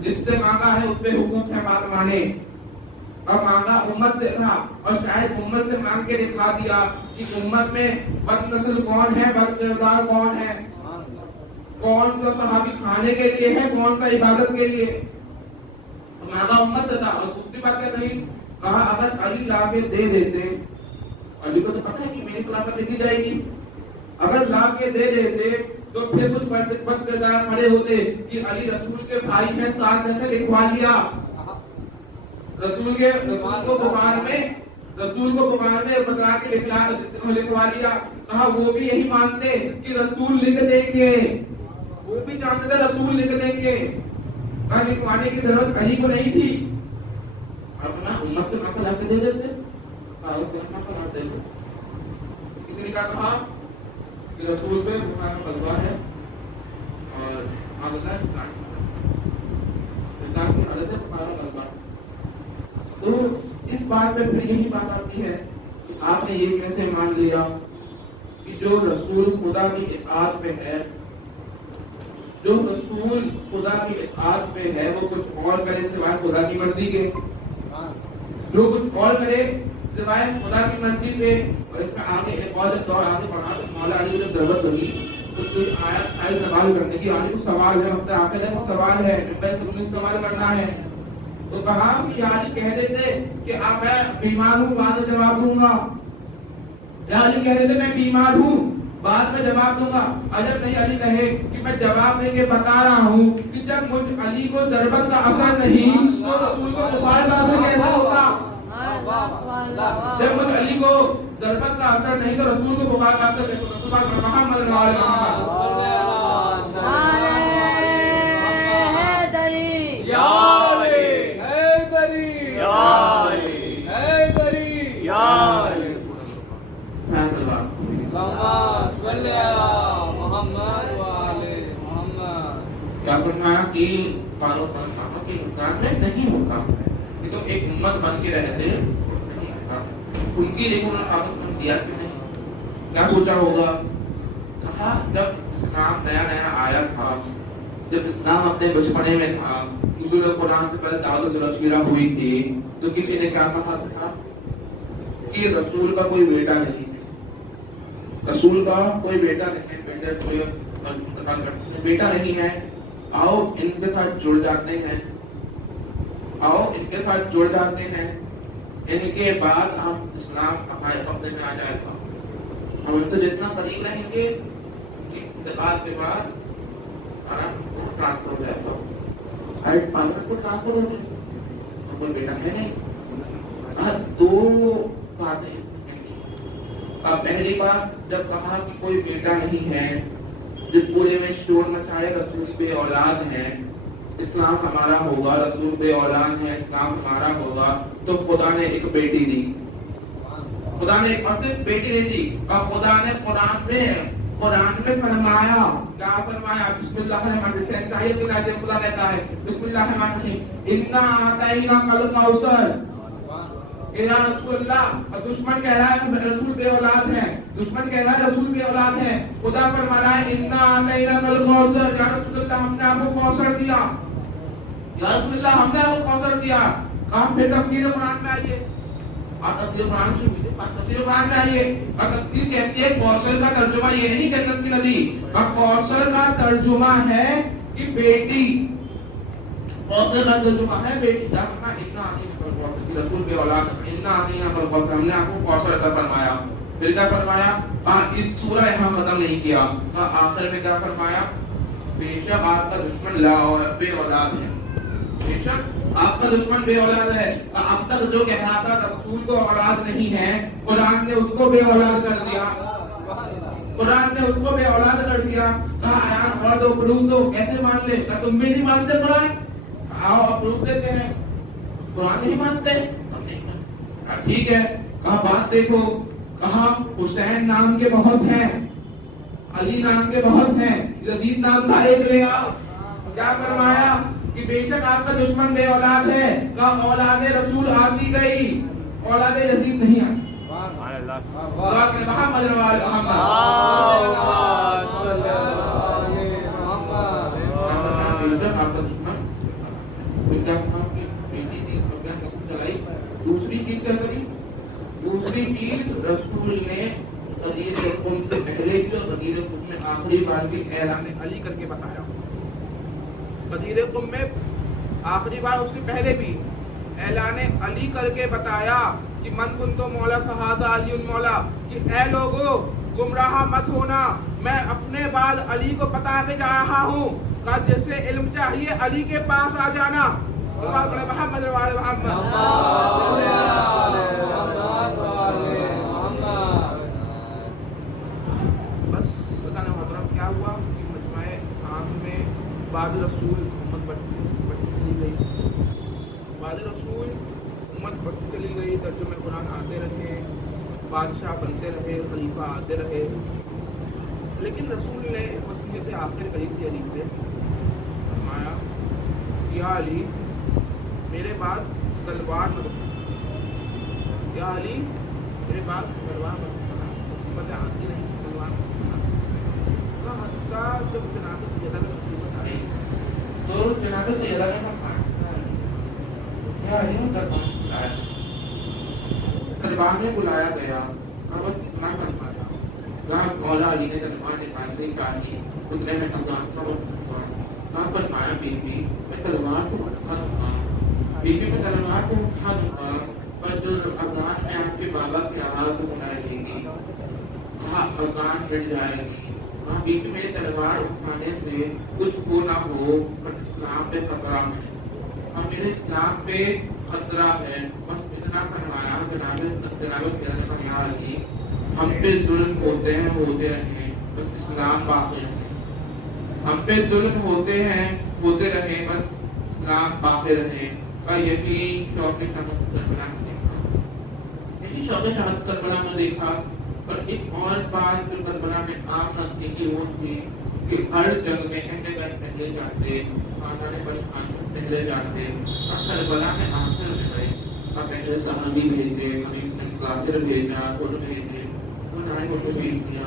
جس سے مانگا ہے اس پہ حقوق ہے، بات مانے، اور مانگا امت سے تھا، اور شاید امت سے مانگ کے دکھا دیا کہ امت میں بد نسل کون ہے، بد کردار کون ہے، کون سا صحابی کھانے کے لیے ہے، کون سا عبادت کے لیے، مانگا امت سے تھا۔ اور دوسری بات کیا کہی؟ کہا اگر علی لا کے دے دیتے، علی کو تو پتہ ہے کہ میری خلافت لکھی جائے گی، اگر لا کے دے دیتے تو پھر کچھ بد کردار کھڑے ہوتے کہ علی رسول کے بھائی ہیں، ساتھ میں سے لکھوا لیا، رسول کو بخار میں بتلا کے لکھوا لیا۔ کہا وہ بھی یہی مانتے کہ رسول لکھ دیں گے، وہ بھی جانتے تھے رسول لکھ دیں گے، کہا لکھوانے کی ضرورت علی کو نہیں تھی، اپنا امت سے نقل لا کے دے دیتے، کسی نے کہا کہ رسول پہ بخار کا غلبہ ہے، اور انسان کی حالت ہے بخار کا غلبہ۔ تو اس بات پہ پھر یہی بات آتی ہے کہ آپ نے یہ کیسے مان لیا کہ جو رسول خدا کی اطاعت پہ ہے، جو رسول خدا کی اطاعت پہ ہے وہ کچھ اور کرے سوائے خدا کی مرضی کے، جو کچھ اور کرے سوائے خدا کی مرضی پہ۔ اور اس میں آگے ایک اور دور آگے بڑھا تو مولا علی کو جب ضرورت لگی تو کوئی آیت شاید سوال کرنے کی، آگے کچھ سوال ہے، وقت آخر ہے وہ سوال ہے، سوال کرنا ہے، تو کہا کہ علی کہہ دیتے کہ آپ میں بیمار ہوں بعد میں جواب دوں گا، علی کہہ دیتے میں بیمار ہوں بعد میں جواب دوں گا، عجب نہیں علی کہے کہ میں جواب دے کے بتا رہا ہوں کہ جب مجھ علی کو ضربت کا اثر نہیں تو رسول کو بخار کا اثر کیسے ہوتا؟ جب مجھ علی کو ضربت کا اثر نہیں تو رسول کو بخار کا اثر کیسے ہوتا؟ محمد محمد کیا فرمایا کہ باروں پر کہا کہ انسان میں نہیں ہوتا ہے، یہ تو ایک امت بن کے رہتے ان کی ایک انہوں نے طاقت بن دیا کہ نہیں، کیا سوچا ہوگا؟ کہا جب اسلام نیا نیا آیا تھا، جب اسلام اپنے بچپنے میں تھا، نزول قرآن سے پہلے دعوت شیرہ ہوئی تھی، تو کسی نے کیا کہا تھا کہ رسول کا کوئی بیٹا نہیں ہے، رسول کا کوئی بیٹا نہیں ہے، بیٹا نہیں ہے، آؤ ان کے ساتھ جڑ جاتے ہیں، آؤ ان کے ساتھ جڑ جاتے ہیں، ان کے بعد ہم اسلام ہمارے قبضے میں آ جائے گا، ہم ان سے جتنا قریب رہیں گے ان کے انتقال کے بعد ٹرانسفر ہو جائے گا، ہائٹ پارلر کو ٹرانسفر ہو جائے گا، کوئی بیٹا ہے نہیں۔ دو باتیں پہلی بار جب کہا کہ کوئی بیٹا نہیں ہے، جب پورے میں شور مچائے رسول بے اولاد ہیں، اسلام ہمارا ہوگا، رسول بے اولاد ہے، اسلام ہمارا ہوگا، تو خدا نے ایک بیٹی دی. خدا نے ایک صرف بیٹی نہیں دی، اور خدا نے قرآن میں فرمایا، کیا فرمایا؟ بسم اللہ الرحمن الرحیم. چاہیے کہ لاجے خدا کہتا ہے بسم اللہ الرحمن الرحیم، انا اعطیناک الکوثر. یا رسول اللہ، اور دشمن کہہ رہا ہے رسول بے اولاد ہے، دشمن کہہ رہا ہے رسول بے اولاد ہے. خدا فرما رہا ہے انا اعطیناک الکوثر، یا رسول اللہ ہم نے آپ کو کوثر دیا، یا رسول اللہ ہم نے آپ کو کوثر دیا. کہاں پھر تفسیر قرآن میں آئیے، اور تفسیر قرآن تفسیر قرآن میں آئیے، اور تفسیر کہتی ہے کوثر کا ترجمہ یہ نہیں جنت کی ندی، اور کوثر کا ترجمہ ہے کہ بیٹی، کوثر کا ترجمہ ہے بیٹی. رسول بے اولاد ہم نے آپ کو کوثر عطا فرمایا. پھر کیا فرمایا؟ اس سورہ یہاں ختم نہیں کیا، آخر میں کیا فرمایا؟ بے شک آپ کا دشمن بے اولاد ہے، بے شک آپ کا دشمن بے اولاد ہے. اب تک جو کہہ رہا تھا رسول کو اولاد نہیں ہے، قرآن نے اس کو بے اولاد کر دیا، قرآن نے اس کو بے اولاد کر دیا. کہا آیات اور دو، پروف دو. کیسے مان لے؟ کہا تم بھی نہیں مانتے قرآن؟ آؤ پروف دیتے ہیں. قرآن نہیں مانتے؟ ہم نہیں مانتے. ٹھیک ہے، کہا بات دیکھو. کہا حسین نام کے بہت ہیں، علی نام کے بہت ہیں، یزید نام کا ایک لے آؤ. کیا فرمایا؟ کہ بے شک آپ کا دشمن بے اولاد ہے. کہا اولاد رسول آتی گئی، اولاد یزید نہیں آئی. محمد دوسری چیز کیا کری؟ دوسری چیز رسول نے غدیر قم سے پہلے بھی اور غدیر قم میں آخری بار بھی اعلان علی کر کے بتایا. غدیر قم میں آخری بار اس کے پہلے بھی اعلان علی کر کے بتایا کہ من کنتو مولا فہذا علی مولا، کہ اے لوگو گمراہ مت ہونا، میں اپنے بعد علی کو بتا کے جا رہا ہوں. کہ جیسے علم چاہیے علی کے پاس آ جانا. محمد بس بتانا محترم کیا ہوا کہ مجمع عام میں بعد رسول امت بڑھتی چلی گئی، بعد رسول امت بڑھتی چلی گئی، ترجمے قرآن آتے رہے، بادشاہ بنتے رہے، خلیفہ آتے رہے. لیکن رسول نے وصیت آخر کری تھی علی سے، فرمایا یا علی میرے بعد تلوار مت اٹھانا، یا علی میرے بعد تلوار مت اٹھانا، مصیبتیں آتی نہیں تلوار مت اٹھانا. حتیٰ جب جناب سیدہ میں مصیبت آئی تو جناب سیدہ نے فرمایا یا علی نے دربار میں بلایا گیا. اب اتنا فرمایا جہاں مولا علی نے دربار نکالنے چاہی، خطرے میں افغان کا وقت فرمایا بی بی میں تلوار کو اٹھا دوں گا، بی بی میں تلوار کو اٹھا دوں گا، پر جو افغان میں آپ کے بابا کی آواز سنائی دے گی وہاں افغان ہٹ جائے گی. ہاں بی بی میری تلوار اٹھانے سے کچھ ہو نہ ہو، پر اسلام پہ خطرہ ہے، اور میرے اسلام پہ خطرہ ہے. بس اتنا فرمایا جناب علی ہم پہ ظلم ہوتے ہیں بس اسلام باقی رہے، ہم پہ ظلم ہوتے رہے بس اسلام باقی رہے. کا یہی شوق شہادت کربلا میں دیکھا، یہی شوق شہادت کربلا میں دیکھا. پر ایک اور بات جو کربلا میں عام نقطے کی وہ تھی کہ ہر جنگ میں اہل بیت پہلے جاتے، خاندان بنی ہاشم پہلے جاتے، اور کربلا میں آخر میں گئے. اور پہلے صحابی بھیجے، حبیب بن طاہر بھیجا، خود بھیجے، انہوں نے کو بھیج دیا.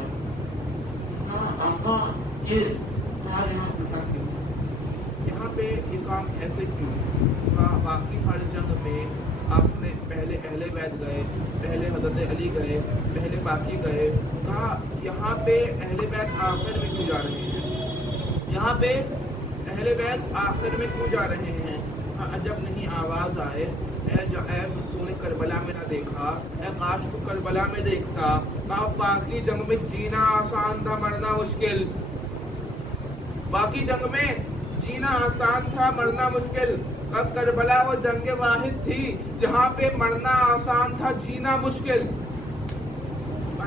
ہاں آقا یہ ہمارے یہاں الٹا کیوں؟ یہاں پہ یہ کام ایسے کیوں؟ باقی ہر جنگ میں آپ نے پہلے اہل بیت گئے، پہلے حضرت علی گئے، پہلے باقی گئے. کہا یہاں پہ اہل بیت آخر میں کیوں جا رہے ہیں؟ یہاں پہ اہل بیت آخر میں کیوں جا رہے ہیں؟ جب نہیں آواز آئے اے تو نے کربلا میں نہ دیکھا، اے کاش تو کربلا میں دیکھتا. باقی جنگ میں جینا آسان تھا، مرنا مشکل. باقی جنگ میں جینا آسان تھا، مرنا مشکل. کربلا وہ جنگ واحد تھی جہاں پہ مرنا آسان تھا، جینا مشکل.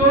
2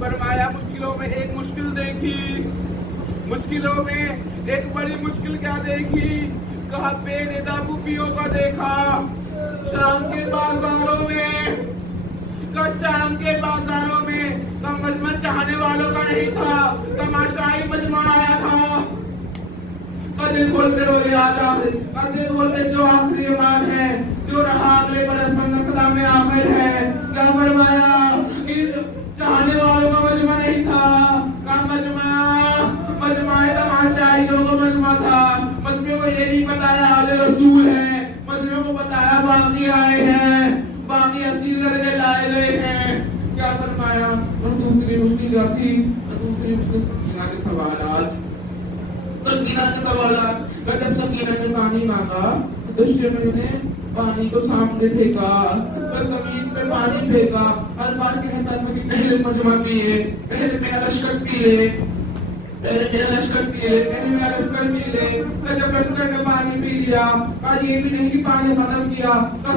فرمایا مشکلوں میں ایک مشکل دیکھی، مشکلوں میں ایک بڑی مشکل کیا دیکھی؟ کہا بے ندا پھوپھیوں کا دیکھا شام کے بازاروں میں، شام کے بازاروں میں کا مجمع چاہنے والوں کا نہیں تھا، تماشائی مجمع آیا تھا۔ دل کھول کے روئے آجا، دل کھول کے جو آخری بات ہے، جو رہا اگلے برس میں سلام آخر ہے، کیا فرمایا کہ چاہنے والوں کا مجمع نہیں تھا، کا مجمع تماشائیوں کا مجمع تھا۔ مجمع کو یہ نہیں بتایا آل رسول ہے، مجمع کو بتایا باقی آئے ہیں، باقی حاصل کر کے لائے گئے ہیں۔ کیا فرمایا؟ اور دوسری مشکل کیا تھی؟ اور دوسری مشکل سکینہ کے سوالات، سکینہ کے سوالات۔ جب سکینہ نے پانی مانگا تو شمع نے پانی کو سامنے پھینکا، زمین پہ پانی پھینکا، ہر بار کہتا تھا کہ پہلے مجمع پیے، پہلے میرا لشکر پی لے، پہلے میرا لشکر پی لے، پہلے میرا لشکر پی لے۔ جب لشکر نے پانی پی لیا، کہا یہ بھی نہیں کہ پانی ختم کیا،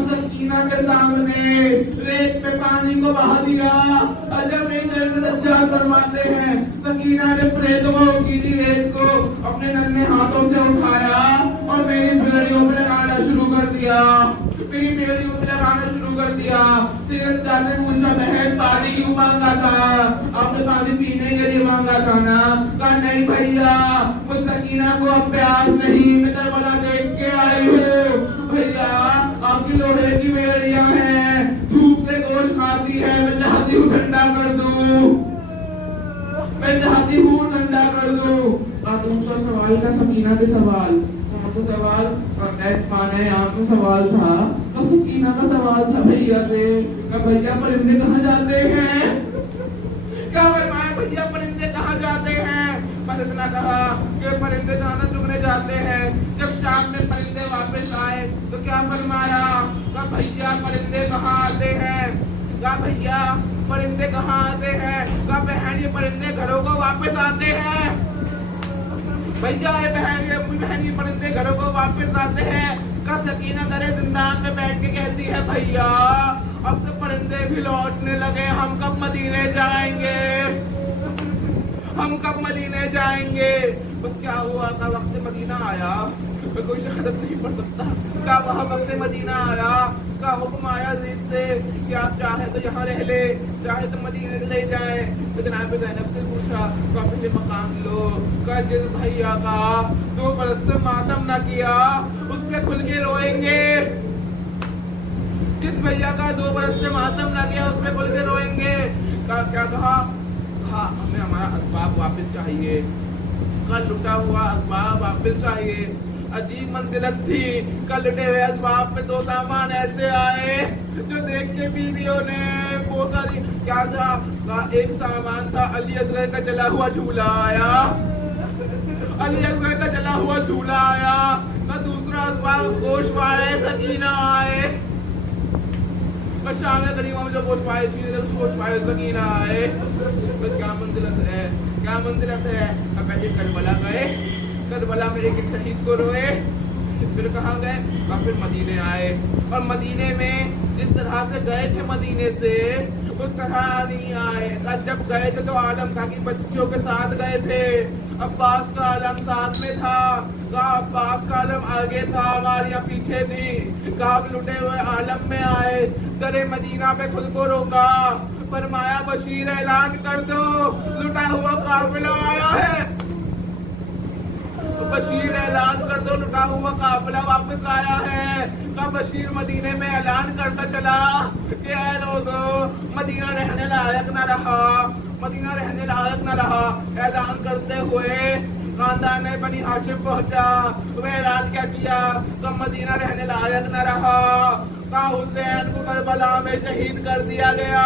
سکینہ کے سامنے ریت پہ پانی کو بہا دیا۔ جب میرے دجال فرماتے ہیں سکینہ نے ریت کو گیلی ریت کو اپنے ننھے ہاتھوں سے اٹھایا اور میری بیڑیوں پہ لگانا شروع کر دیا، میری بیڑیوں پہ لگانا شروع کر دیا۔ سیرت جان نے پوچھا بہن پانی کیوں مانگا تھا؟ آپ نے پانی پینے کے لیے مانگا تھا نا؟ کہا نہیں بھیا، مجھ سکینہ کو اب پیاس نہیں، میں کربلا دیکھ کے آئی ہوں۔ بھیا آپ کی لوہے کی بیڑیاں ہیں، دھوپ سے گوشت کھاتی ہے، میں چاہتی ہوں ٹھنڈا کر دوں، میں چاہتی ہوں ٹھنڈا کر دوں۔ دوسرا سوال کا سکینہ کے سوال، کون سا سوال؟ مانے آپ کا سوال تھا، سکینہ کا سوال تھا بھیا سے، کہ بھیا پرندے کہاں جاتے ہیں؟ کیا فرمایا بھیا پرندے کہاں جاتے ہیں؟ بس اتنا کہا کہ پرندے دانا چگنے جاتے ہیں۔ جب شام میں پرندے واپس آئے تو کیا فرمایا؟ کہ بھیا پرندے کہاں آتے ہیں؟ کہا بھیا پرندے کہاں آتے ہیں؟ کہا بہن یہ پرندے گھروں کو واپس آتے ہیں۔ بھیا یہ بہن یہ پرندے گھروں کو واپس آتے ہیں۔ کا سکینہ در زندان میں بیٹھ کے کہتی ہے بھیا اب تو پرندے بھی لوٹنے لگے، ہم کب مدینے جائیں گے، ہم کب مدینے جائیں گے؟ بس کیا ہوا کا وقت مدینہ آیا، کوئی شہادت نہیں پڑھ سکتا، کا وہاں وقت مدینہ آیا، کا حکم آیا زید سے کہ آپ چاہے تو یہاں رہ لے، چاہے تو مدینے لے جائیں۔ تو جناب زینب سے پوچھا کہ مجھے مقام لو، کہ جس بھیا کا 2 برس سے ماتم نہ کیا اس پہ کھل کے روئیں گے، جس بھیا کا 2 برس سے ماتم نہ کیا اس پہ کھل کے روئیں گے۔ کیا کہا؟ ہاں ہمیں ہمارا اسباب واپس چاہیے، کل لٹا ہوا اسباب واپس چاہیے۔ عجیب منزلت تھی، کل لٹے ہوئے اسباب پہ 2 سامان ایسے آئے جو دیکھ کے بیویوں نے بوسا دی۔ کیا تھا؟ ایک سامان تھا علی اصغر کا جلا ہوا جھولا آیا، علی اصغر کا جلا ہوا جھولا آیا۔ دوسرا اسباب گوشت پائے سکینہ آئے، شام غریبوں میں جو گوشت پائے گوشت پائے سکینہ آئے۔ کیا منزلت ہے، کیا منزلت ہے۔ اب پہلے کربلا گئے، کربلا میں ایک شہید کو روئے، پھر کہاں گئے؟ اور پھر مدینے آئے، اور مدینے میں جس طرح سے گئے تھے مدینے سے اس طرح نہیں آئے۔ جب گئے تھے تو عالم تھا کہ بچوں کے ساتھ گئے تھے، عباس کا عالم ساتھ میں تھا، کہا عباس کا عالم آگے تھا ہماریاں پیچھے تھی، کہا لٹے ہوئے عالم میں آئے، در مدینہ پہ خود کو روکا، فرمایا بشیر اعلان کر دو لٹا ہوا قافلہ آیا ہے، بشیر اعلان کر دو لٹا ہوا قافلہ واپس آیا ہے۔ کا بشیر مدینے میں اعلان کرتا چلا کہ اے لوگو مدینہ رہنے لائق نہ رہا، مدینہ رہنے لائق نہ رہا۔ اعلان کرتے ہوئے خاندان بنی ہاشم پہنچا، وہ اعلان کیا کہ مدینہ رہنے لائق نہ رہا، کا حسین کو کربلا میں شہید کر دیا گیا،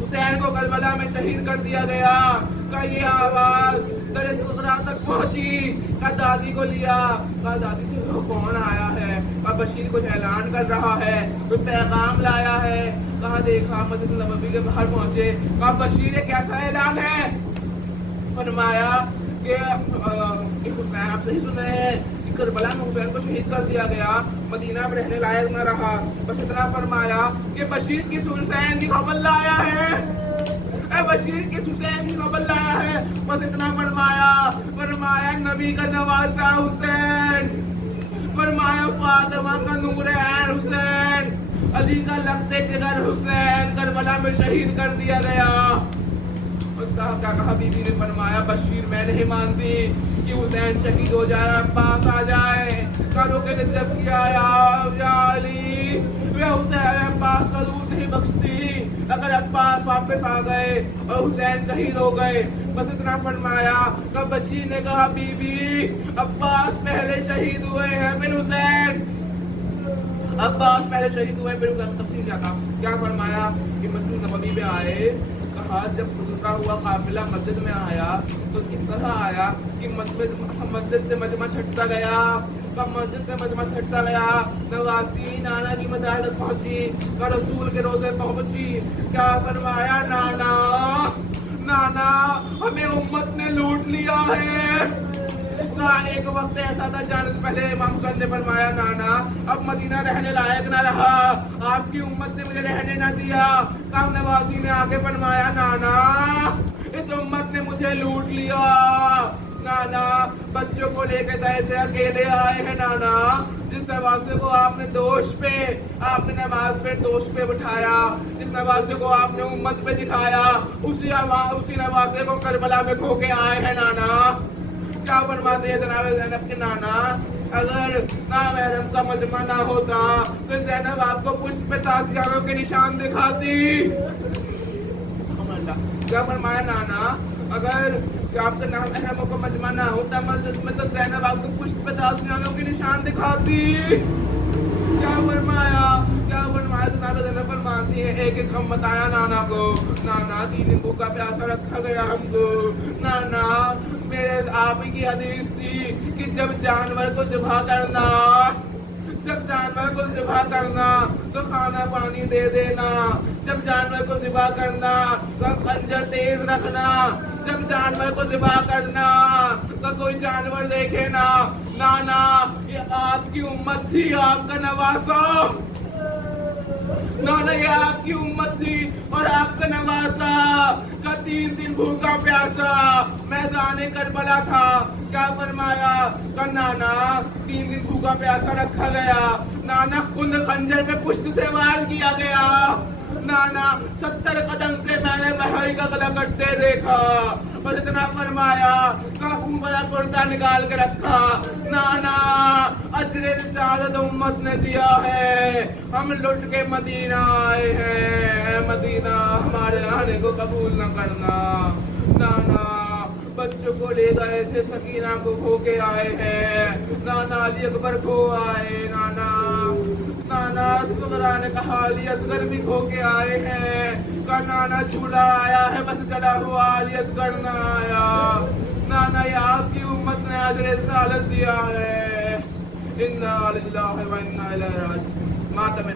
حسین کو کربلا میں شہید کر دیا گیا۔ کا یہ آواز در صغرا تک پہنچی، کا دادی کو لیا، کا دادی سے کون آیا ہے، کا بشیر کچھ اعلان کر رہا ہے، کوئی پیغام لایا ہے۔ کہا دیکھا مسجد نبوی کے باہر پہنچے، کہا بشیر یہ کیسا اعلان ہے؟ فرمایا کہ حسین آپ نہیں سن رہے ہیں کہ کربلا میں حسین کو شہید کر دیا گیا، مدینہ میں رہنے لائق نہ رہا۔ بس اتنا فرمایا کہ بشیر کس حسین کی خبر لایا ہے، اے بشیر کس حسین کی خبر لایا ہے؟ بس اتنا فرمایا نبی کا نوازا حسین، فرمایا فاطمہ کا نور عین حسین، علی کا لگتے جگر حسین کربلا میں شہید کر دیا گیا۔ کیا کہا بی بی نے فرمایا بشیر میں نہیں مانتی کہ حسین شہید ہو جائے، عباس آ جائے۔ کرو کے نے جب کیا یا علی وہ حسین عباس کا دودھ نہیں بخشتی، اگر عباس واپس آ گئے اور حسین شہید ہو گئے۔ بس اتنا فرمایا کہ بشیر نے کہا بی بی عباس پہلے شہید ہوئے ہیں پھر حسین، عباس پہلے شہید ہوئے پھر حسین۔ تفصیل کیا تھا؟ کیا فرمایا کہ مسجد نبوی میں آئے، کہا جب گزرتا ہوا قافلہ مسجد میں آیا تو کس طرح آیا کہ مسجد سے مجمع چھٹتا گیا، مسجد سے مجمع چھٹتا گیا، نواسی نانا کی مساجد پہنچی، کا رسول کے روزے پہنچی۔ کیا فرمایا نانا ہمیں امت نے لوٹ لیا ہے۔ ایک وقت ایسا تھا جانے سے پہلے امام حسین نے فرمایا نانا اب مدینہ رہنے لائق نہ رہا، آپ کی امت نے مجھے رہنے نہ دیا۔ کام نوازی نے آگے فرمایا نانا اس امت نے مجھے لوٹ لیا، نانا بچوں کو لے کے گئے تھے اکیلے آئے ہیں نانا، جس نوازے کو آپ نے آپ نے نماز پہ دوش پہ بٹھایا، جس نوازے کو آپ نے امت پہ دکھایا، اسی نوازے کو کربلا میں کھو کے آئے ہیں نانا۔ کیا فرماتے ہیں جناب زینب کے نانا اگر نامحرم کا مجمع نہ ہوتا تو زینب آپ کو پشت پہ تازیانوں کے نشان دکھاتی۔ کیا فرمایا نانا اگر آپ کے نامحرموں کا مجمع نہ ہوتا مسجد میں تو زینب آپ کو پشت پہ تازیانوں کے نشان دکھاتی۔ کیا فرمایا جناب زینب فرماتی ہے ایک ایک ہم بتایا نانا کو، نانا 3 دن بھوکا پیاسا رکھا گیا ہم کو، نانا میرے آپ کی حدیث تھی کہ جب جانور کو ذبح کرنا تو کھانا پانی دے دینا، جب جانور کو ذبح کرنا تو خنجر تیز رکھنا، جب جانور کو ذبح کرنا تو کوئی جانور دیکھے نا۔ نانا یہ آپ کی امت تھی، آپ کا نواسا، نانا یہ آپ کی امت تھی اور آپ کا نواسا کا 3 دن بھوکا پیاسا میدان کربلا تھا۔ کیا فرمایا کہ نانا 3 دن بھوکا پیاسا رکھا گیا، نانا خود خنجر پہ پشت سے وار کیا گیا، نانا 70 قدم سے میں نے بھائی کا گلا کٹتے دیکھا، بس اتنا فرمایا خون والا کرتا نکال کے رکھا، نانا اجر رسالت امت نے دیا ہے، ہم لٹ کے مدینہ آئے ہیں، مدینہ ہمارے آنے کو قبول نہ کرنا۔ نانا بچوں کو لے گئے تھے، سکینہ کو کھو کے آئے ہیں، نانا علی اکبر کھو آئے، نانا صغرا نے کہا علی اصغر بھی کھو کے آئے ہیں، کا نانا جھولا آیا ہے بس چلا ہوا علی اصغر نہ آیا۔ نانا یہ آپ کی امت نے اجر رسالت دیا ہے، انا للہ و انا الیہ راجعون۔ ماتم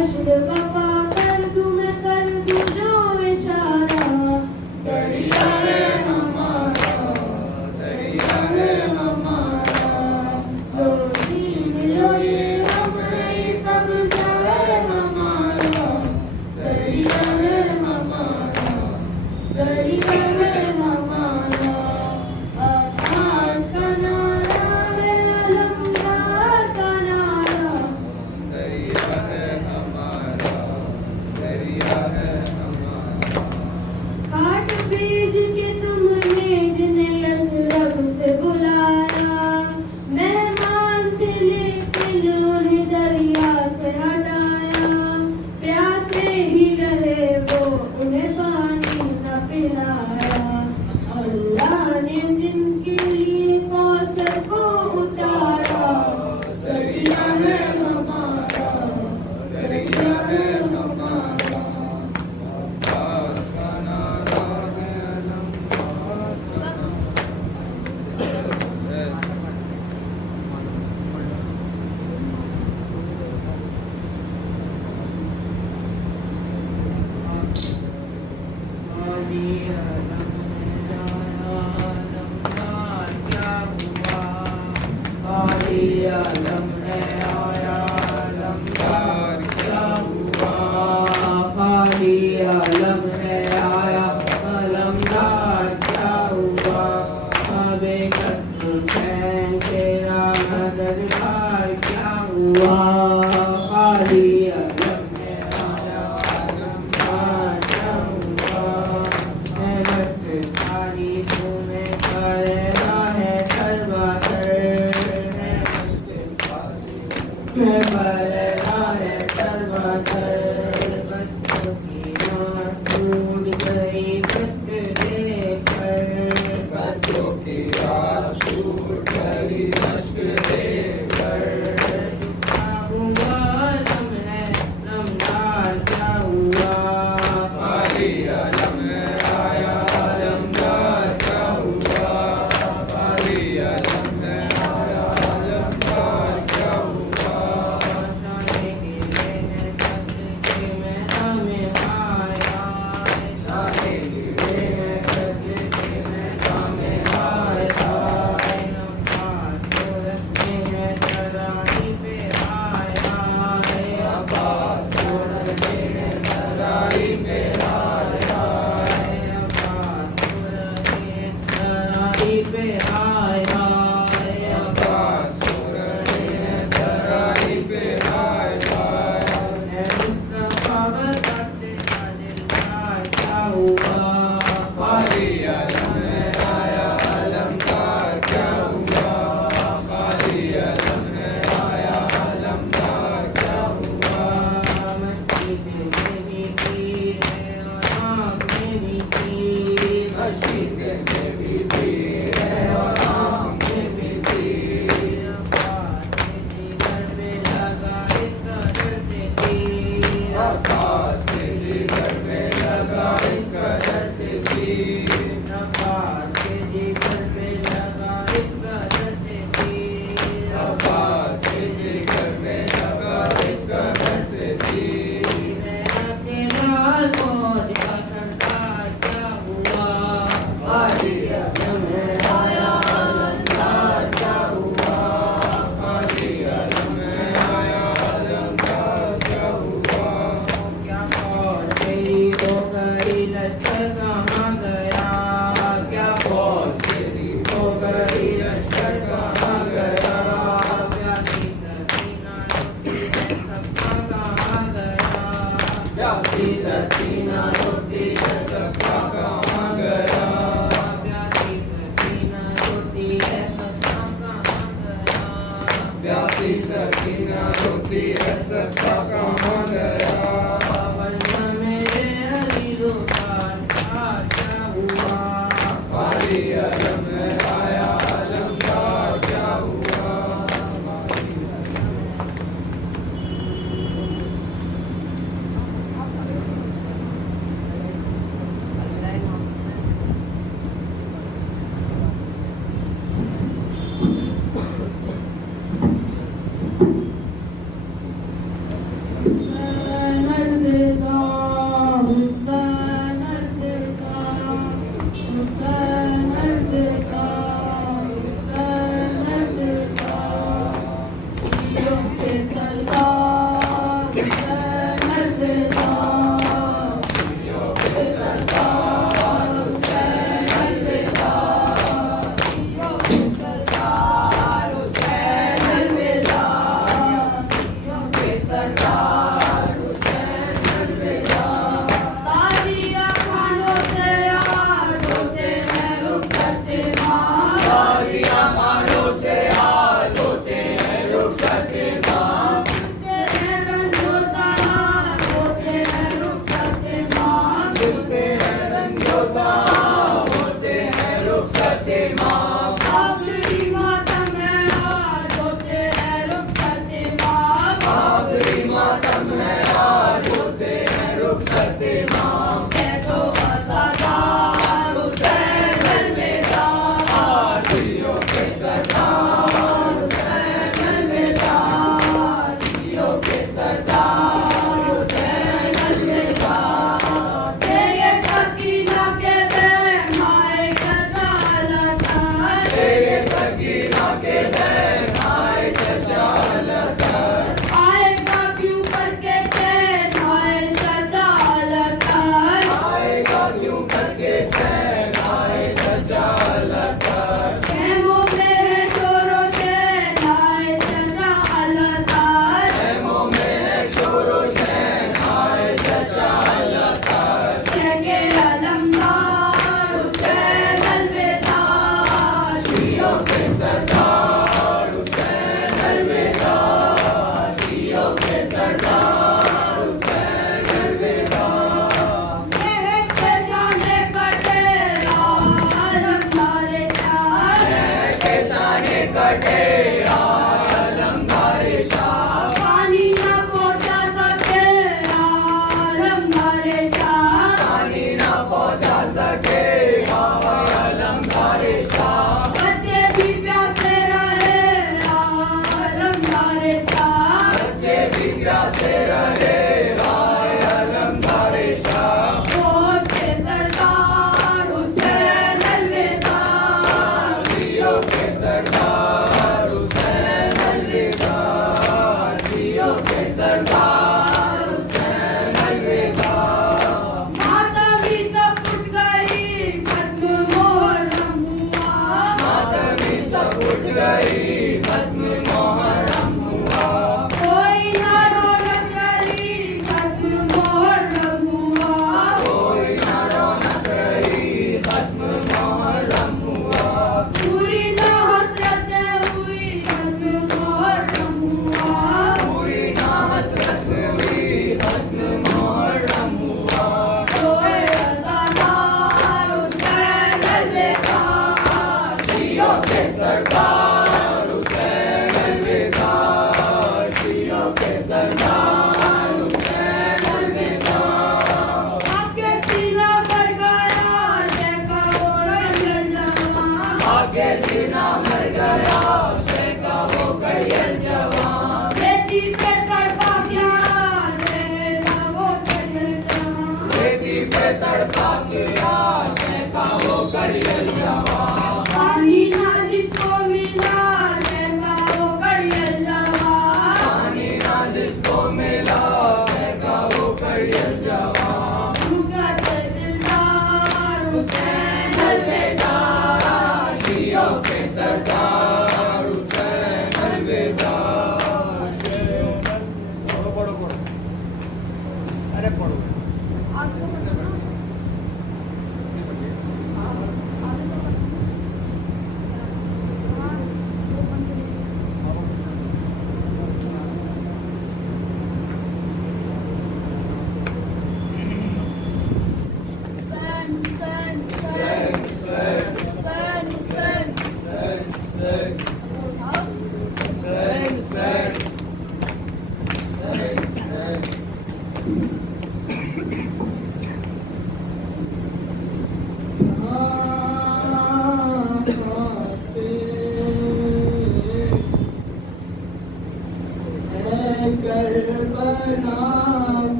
حشر بپا کر دوں میں کر دوں جو اشارہ دریا ہے ہمارا دریا ہے ہمارا روزی ملو یہ ہماری قبضہ ہے ہمارا دریا ہے ہمارا دریا ہے ہمارا عباس کا نعرہ ہے علمدار کا نعرہ دریا ہے ہمارا دریا ہے ہمارا کاٹ بیج کے تم نے جنہیں یثرب سے بلایا مہمان تھے لیکن انہیں دریا سے ہٹایا پیاسے ہی رہے وہ انہیں پانی نہ پلایا اللہ نے جن کے لیے کوثر کو اتارا دریا ہے ہمارا دریا ہے ہمارا عباس کا نعرہ ہے علمدار کا بچوں کی رات چھوٹ گئی رشک دے کر خالی علم آیا علمدار کیا ہوا خالی علم آیا علمدار کیا ہوا شاہی گرے میں قتل کے میدان میں ہائے ہائے عباس چھوڑتے ہیں لڑائی پہ ہائے ہائے عباس چھوڑتے ہیں لڑائی پہ ہائے ہائے خالی علم آیا علمدار کیا ہوا خالی علم آیا علمدار کیا ہوا مشی سے میں بھی پیر ہے اور آم میں بھی تیر عباس کے جگر میں لگا اس قدر سے تیر عباس کے جگر میں لگا اس قدر سے تیر خالی علم آیا علمدار کیا ہوا خالی علم آیا علمدار کیا ہوا کیا فوج تیری ہو گئی لشکر کہاں گیا پیاسی سکینہ روتی ہے سب کا کہاں گیا پیاسی سکینہ روتی ہے سب کا کہاں گیا خالی علم آیا علمدار کیا ہوا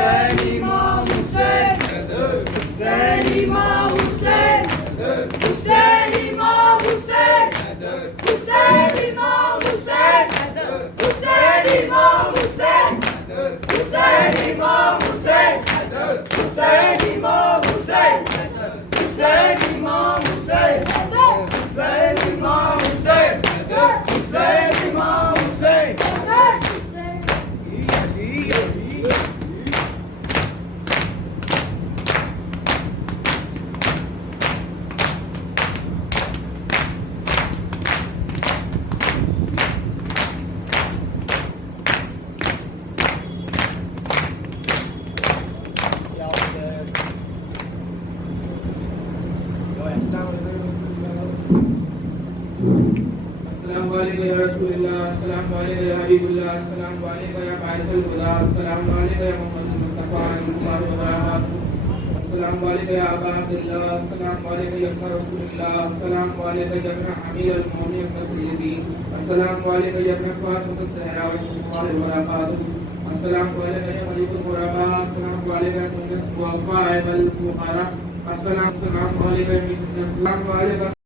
Hussein Imam Hussein, Hussein Imam Hussein, Hussein Imam Hussein, Hussein Imam Hussein, Hussein Imam Hussein, Hussein Imam Hussein, Hussein Imam Hussein, Hussein Imam Hussein, Hussein Imam Hussein, Hussein Imam Hussein. السلام علیکم یا رسول اللہ، السلام علیکم یا حبیب اللہ، السلام علیکم یا باعث الہدیٰ، السلام علیکم یا محمد المصطفیٰ اللہ وبرکاتہ، السلام علیکم یا ابا عبداللہ، السلام علیکم یا ابن رسول اللہ، السلام علیکم یا ابن امیر المومنین سیدی، السلام علیکم یا ابن فاطمہ الزہرا اللہ وبرکاتہ، السلام علیکم یا ملک الغرباء، السلام علیکم یا الضعفاء والفقراء، السلام علیکم